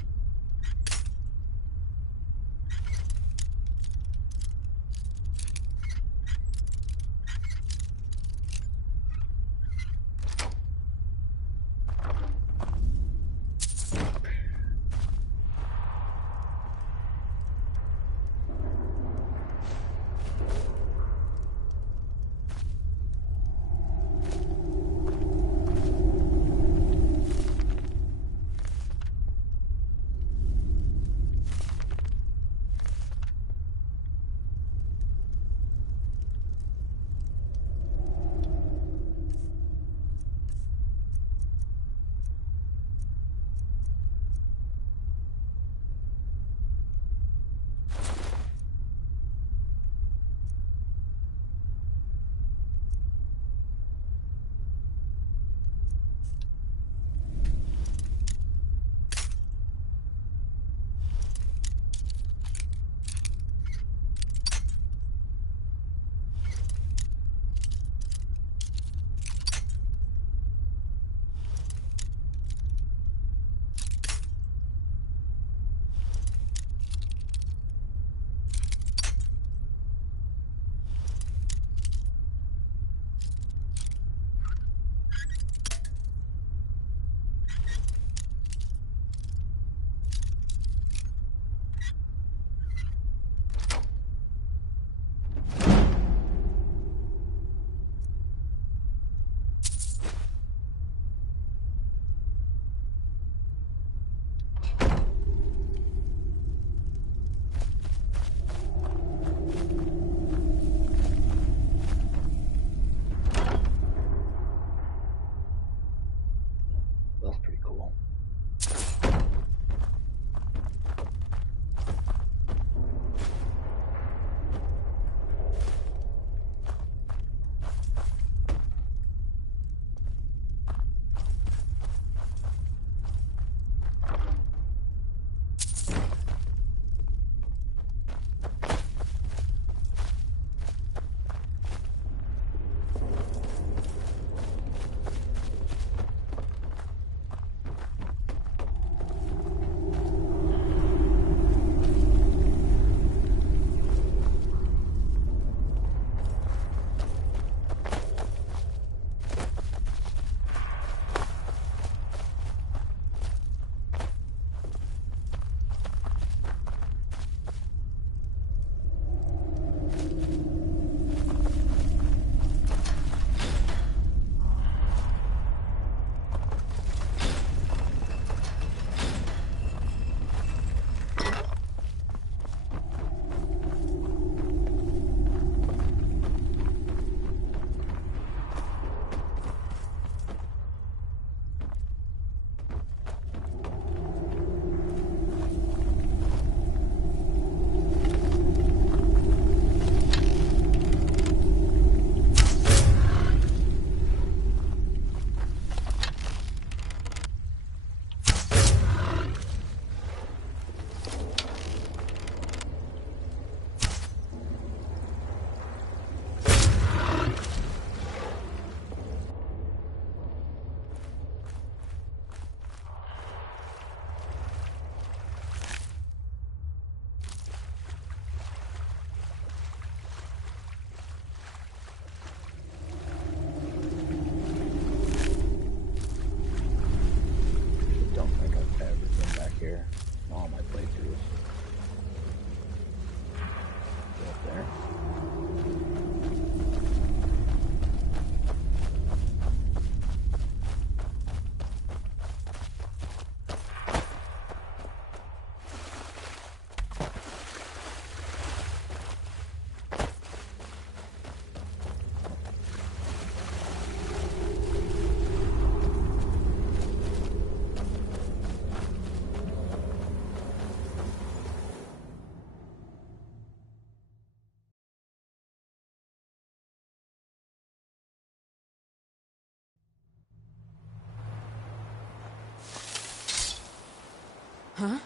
Huh?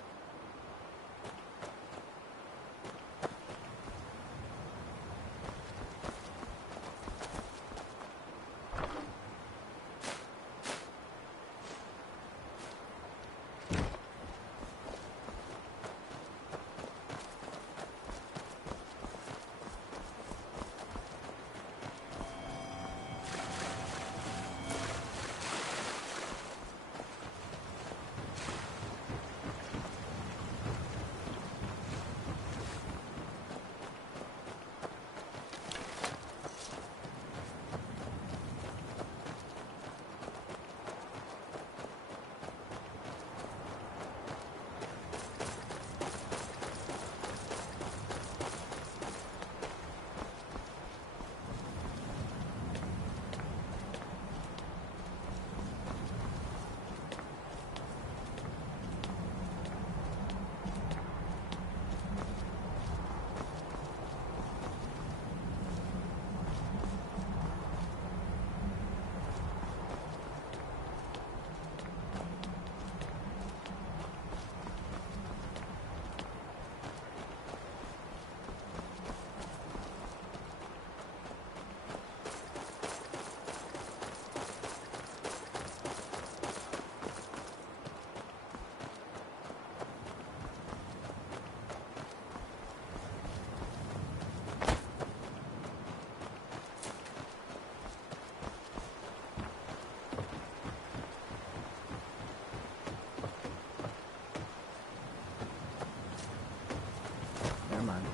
Never mind.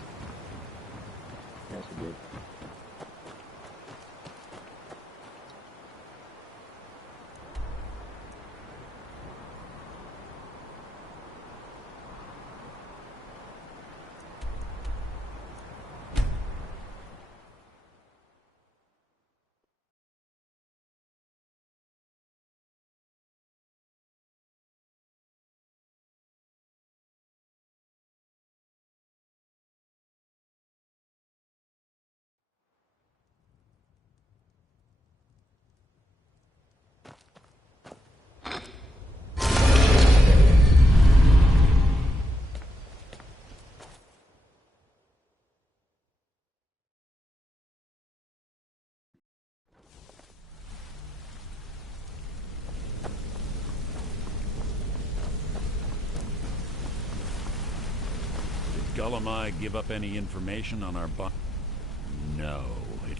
Yes, it did. Gullumai give up any information on our No, it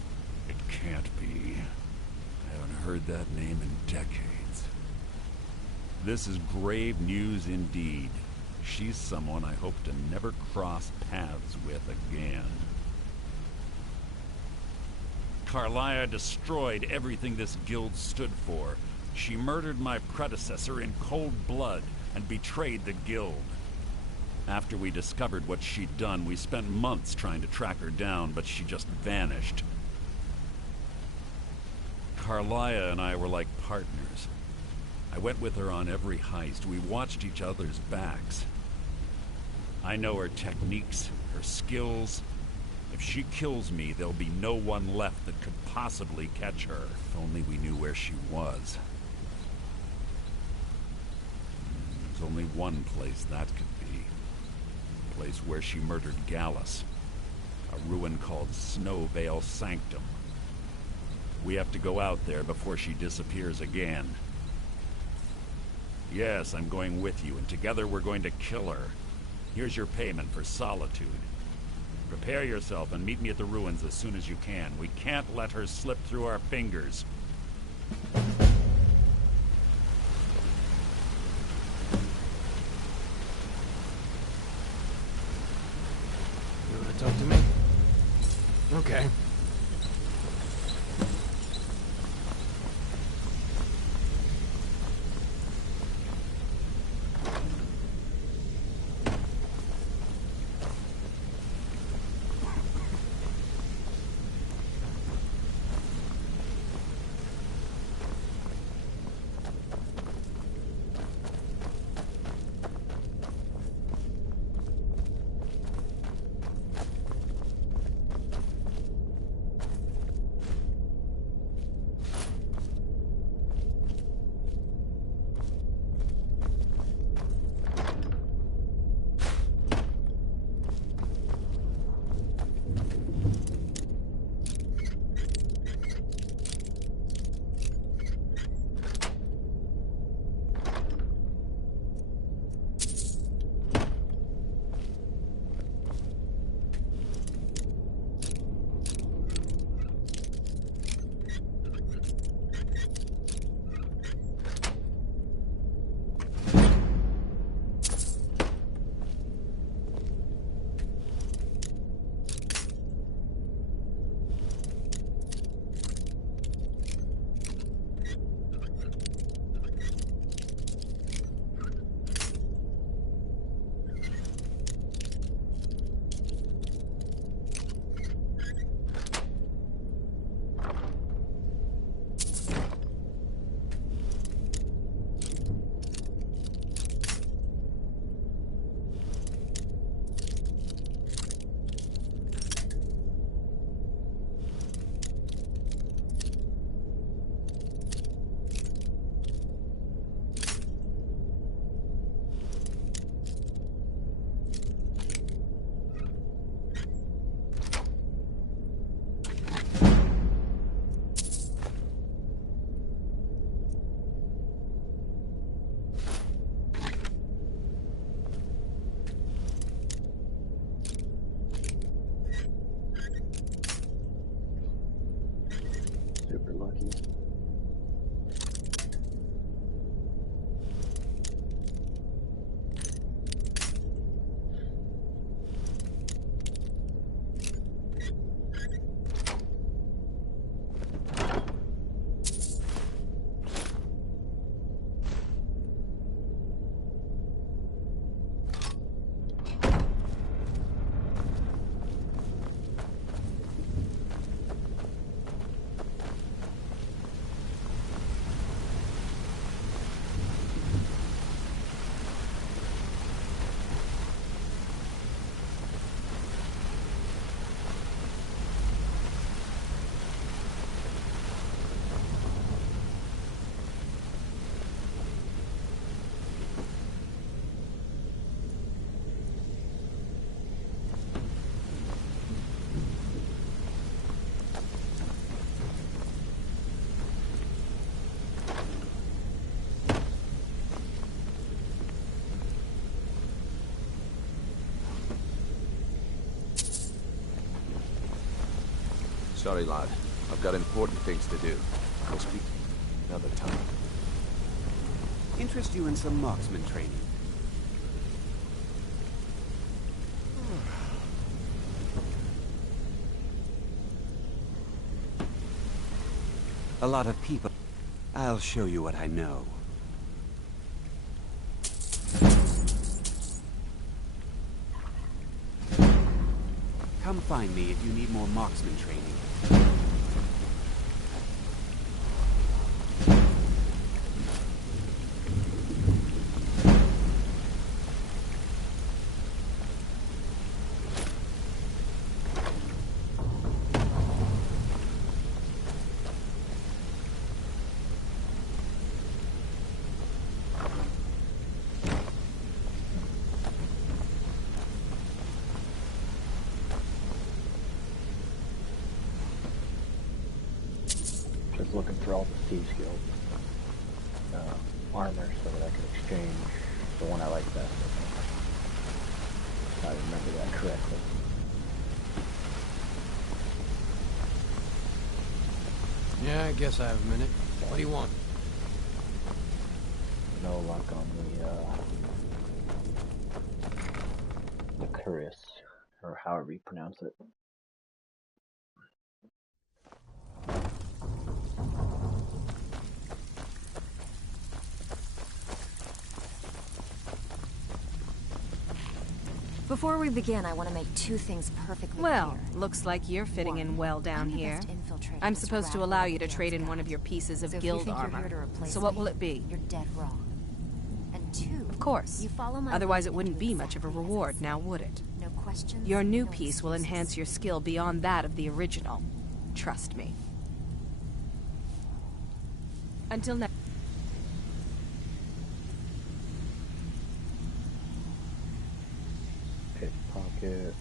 can't be. I haven't heard that name in decades. This is grave news indeed. She's someone I hope to never cross paths with again. Carlia destroyed everything this guild stood for. She murdered my predecessor in cold blood and betrayed the guild. After we discovered what she'd done, we spent months trying to track her down, but she just vanished. Carlia and I were like partners. I went with her on every heist. We watched each other's backs. I know her techniques, her skills. If she kills me, there'll be no one left that could possibly catch her. If only we knew where she was. There's only one place that could be. The place where she murdered Gallus. A ruin called Snowvale Sanctum. We have to go out there before she disappears again. Yes, I'm going with you, and together we're going to kill her. Here's your payment for solitude. Prepare yourself and meet me at the ruins as soon as you can. We can't let her slip through our fingers. You want to talk to me? Okay. get lucky. Sorry, lad. I've got important things to do. We'll speak another time. Interest you in some marksman training? A lot of people. I'll show you what I know. Come find me if you need more marksman training. Just looking for all the Thieves Guild armor so that I could exchange the one I like best, I think. If I remember that correctly. Yeah, I guess I have a minute. What do you want? No luck on the Cuirass, or however you pronounce it. Before we begin, I want to make two things perfectly Well, clear. looks like you're fitting in well down here. I'm supposed to allow you to trade in one of your pieces of guild armor. So what will it be? You're dead wrong. And two, Of course. you follow my Otherwise lead it wouldn't and be do much of a exactly as I reward, say. now would it? No questions. Your new no piece will excuses. enhance your skill beyond that of the original. Trust me. Until next. Pickpocket.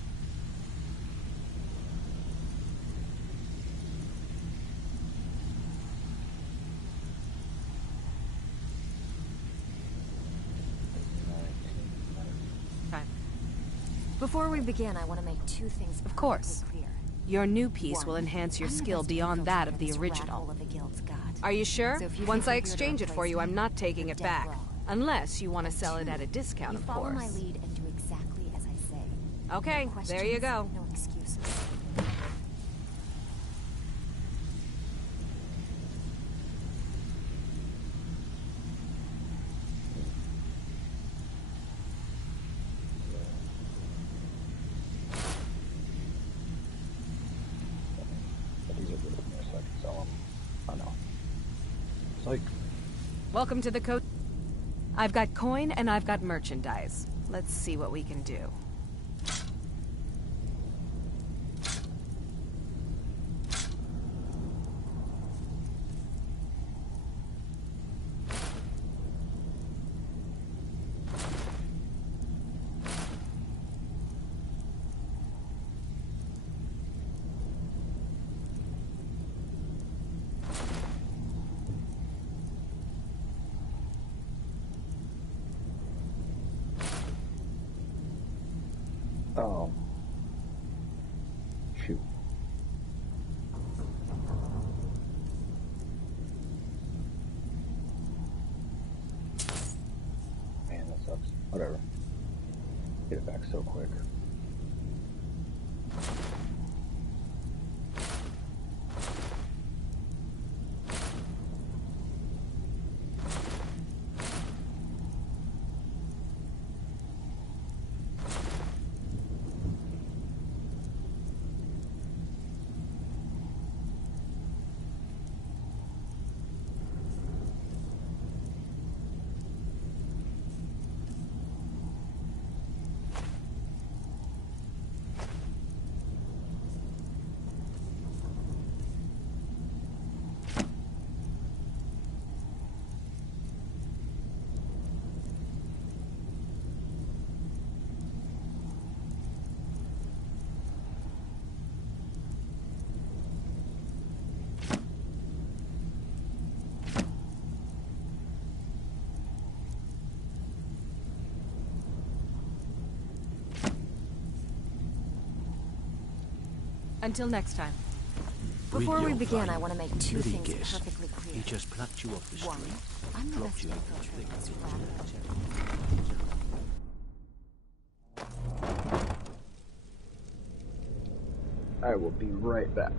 Before we begin, I want to make two things Of course. perfectly clear. Your new piece One, will enhance your I'm the skill best beyond that of the infiltrator this rat original. hole of the guild's got. Are you sure? So if you Once think I you're here to exchange it for replace you, I'm me, not taking you're it dead back. wrong. Unless you want to And sell it two, at a discount, you of follow course. my lead and do exactly as I say. Okay, No there you questions, go. No excuses. These are good in there, so I can sell them. Oh no. Psych. Welcome to the coat. I've got coin and I've got merchandise. Let's see what we can do. back so quick. Until next time. Before we begin, I want to make two things guess. perfectly clear. He just plucked you off the One, street, I'm the dropped best you into the infiltrator thick this lab. I will be right back.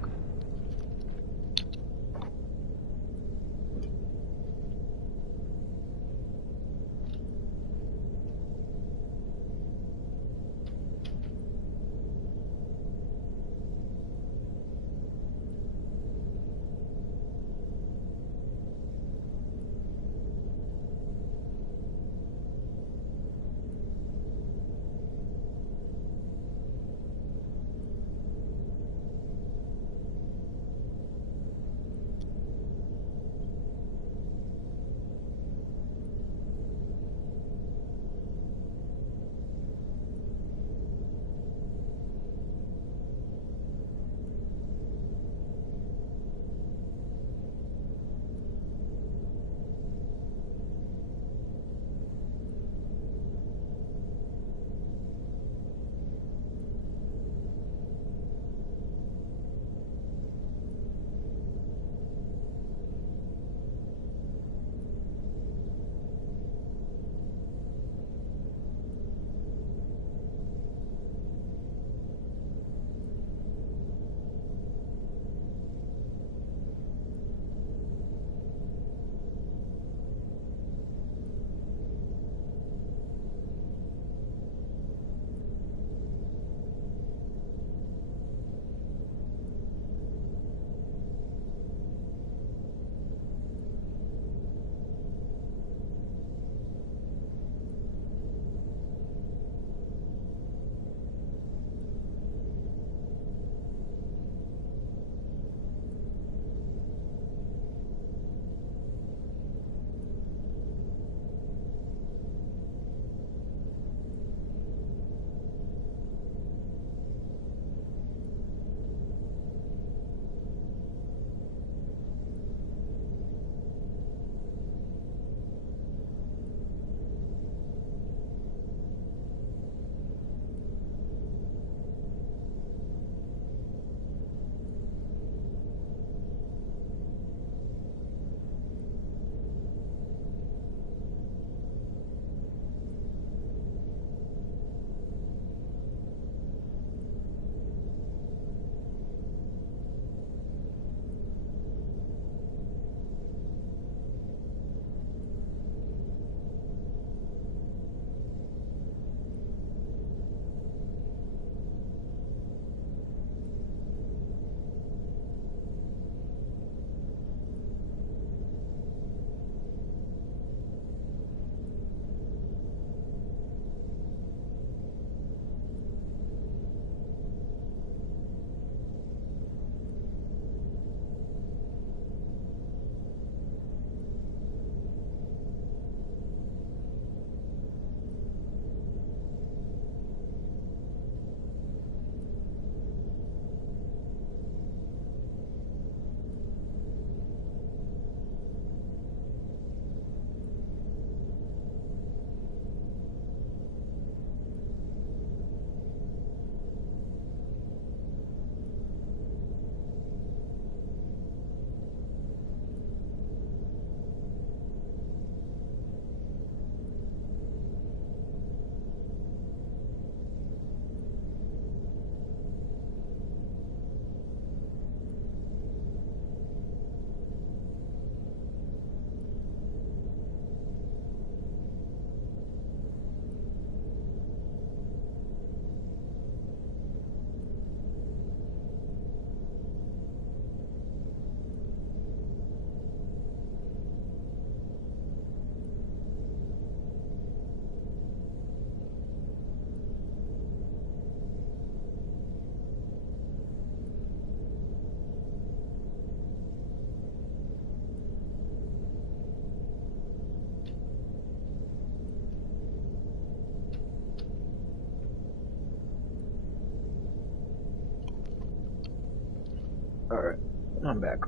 I'm back.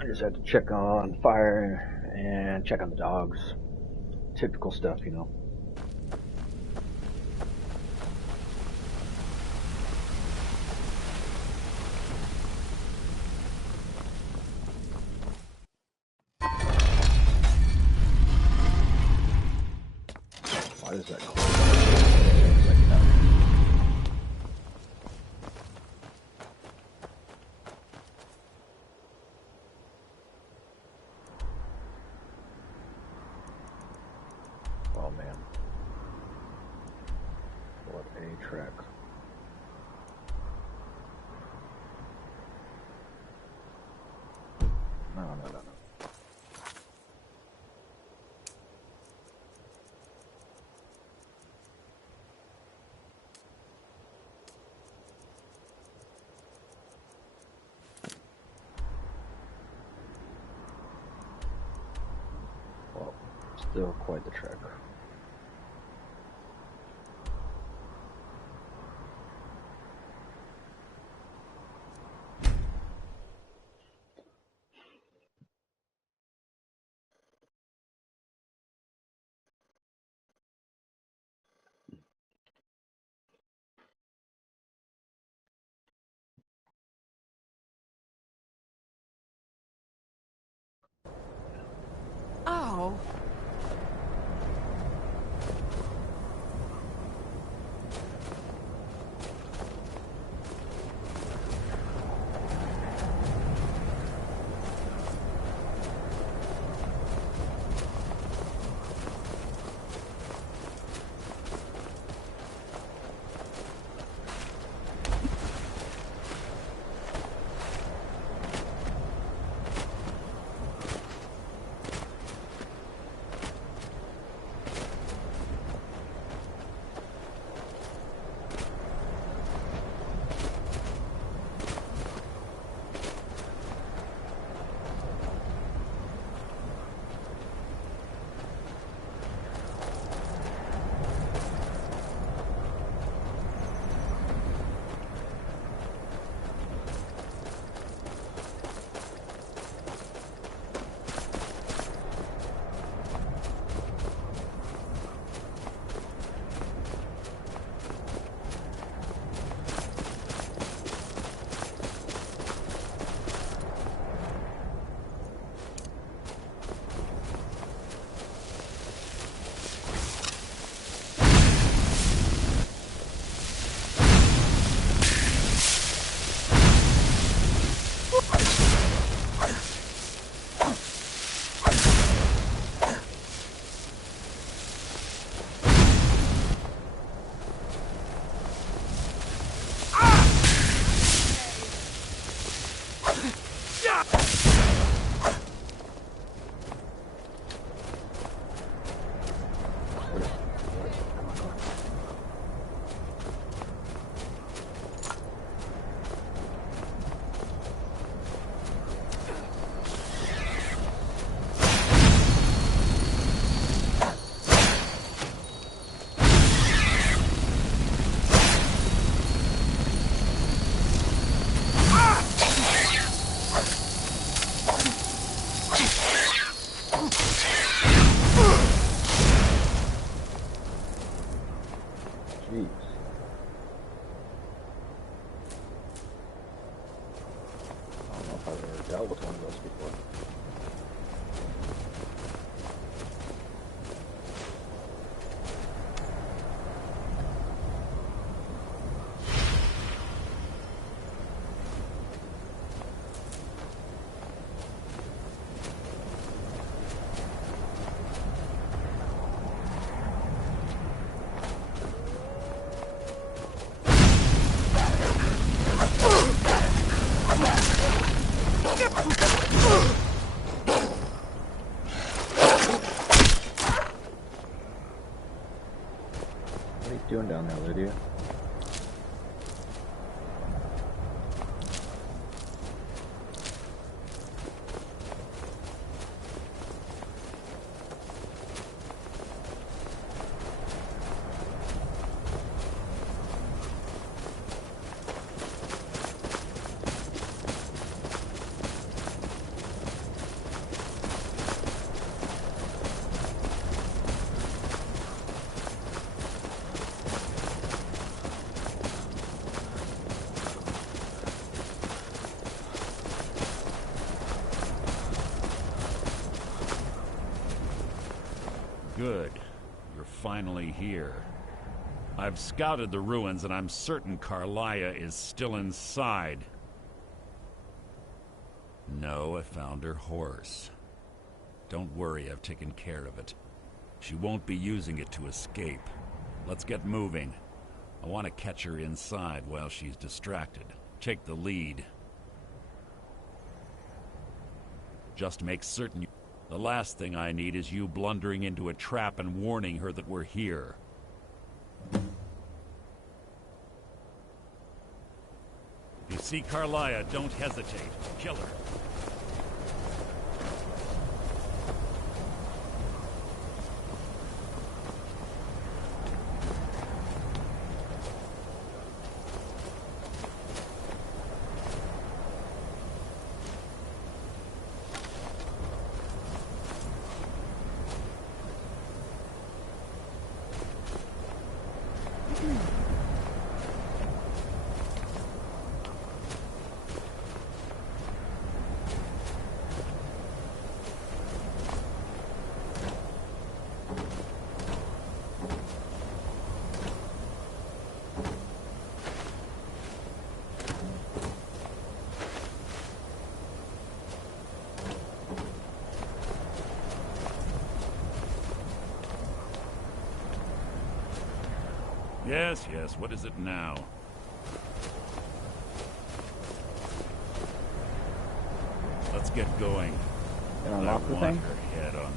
I just had to check on fire and check on the dogs. Typical stuff, you know. Why does that close? Like that? Oh man. What a trek. No. Well, still quite the trek. Oh. Jeez. I don't know if I've ever dealt with one of those before. What are you doing down there, Lydia? Good. You're finally here. I've scouted the ruins and I'm certain Carlia is still inside. No, I found her horse. Don't worry, I've taken care of it. She won't be using it to escape. Let's get moving. I want to catch her inside while she's distracted. Take the lead. Just make certain you... The last thing I need is you blundering into a trap and warning her that we're here. If you see Carlia, don't hesitate. Kill her. Yes, yes, what is it now? Let's get going. Can I unlock the thing? Her head on.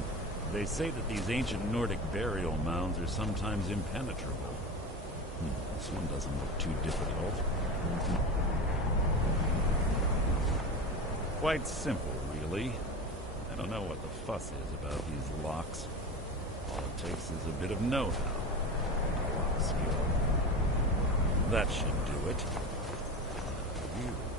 They say that these ancient Nordic burial mounds are sometimes impenetrable. This one doesn't look too difficult. Quite simple, really. I don't know what the fuss is about these locks. All it takes is a bit of know-how. Skill. That should do it. You.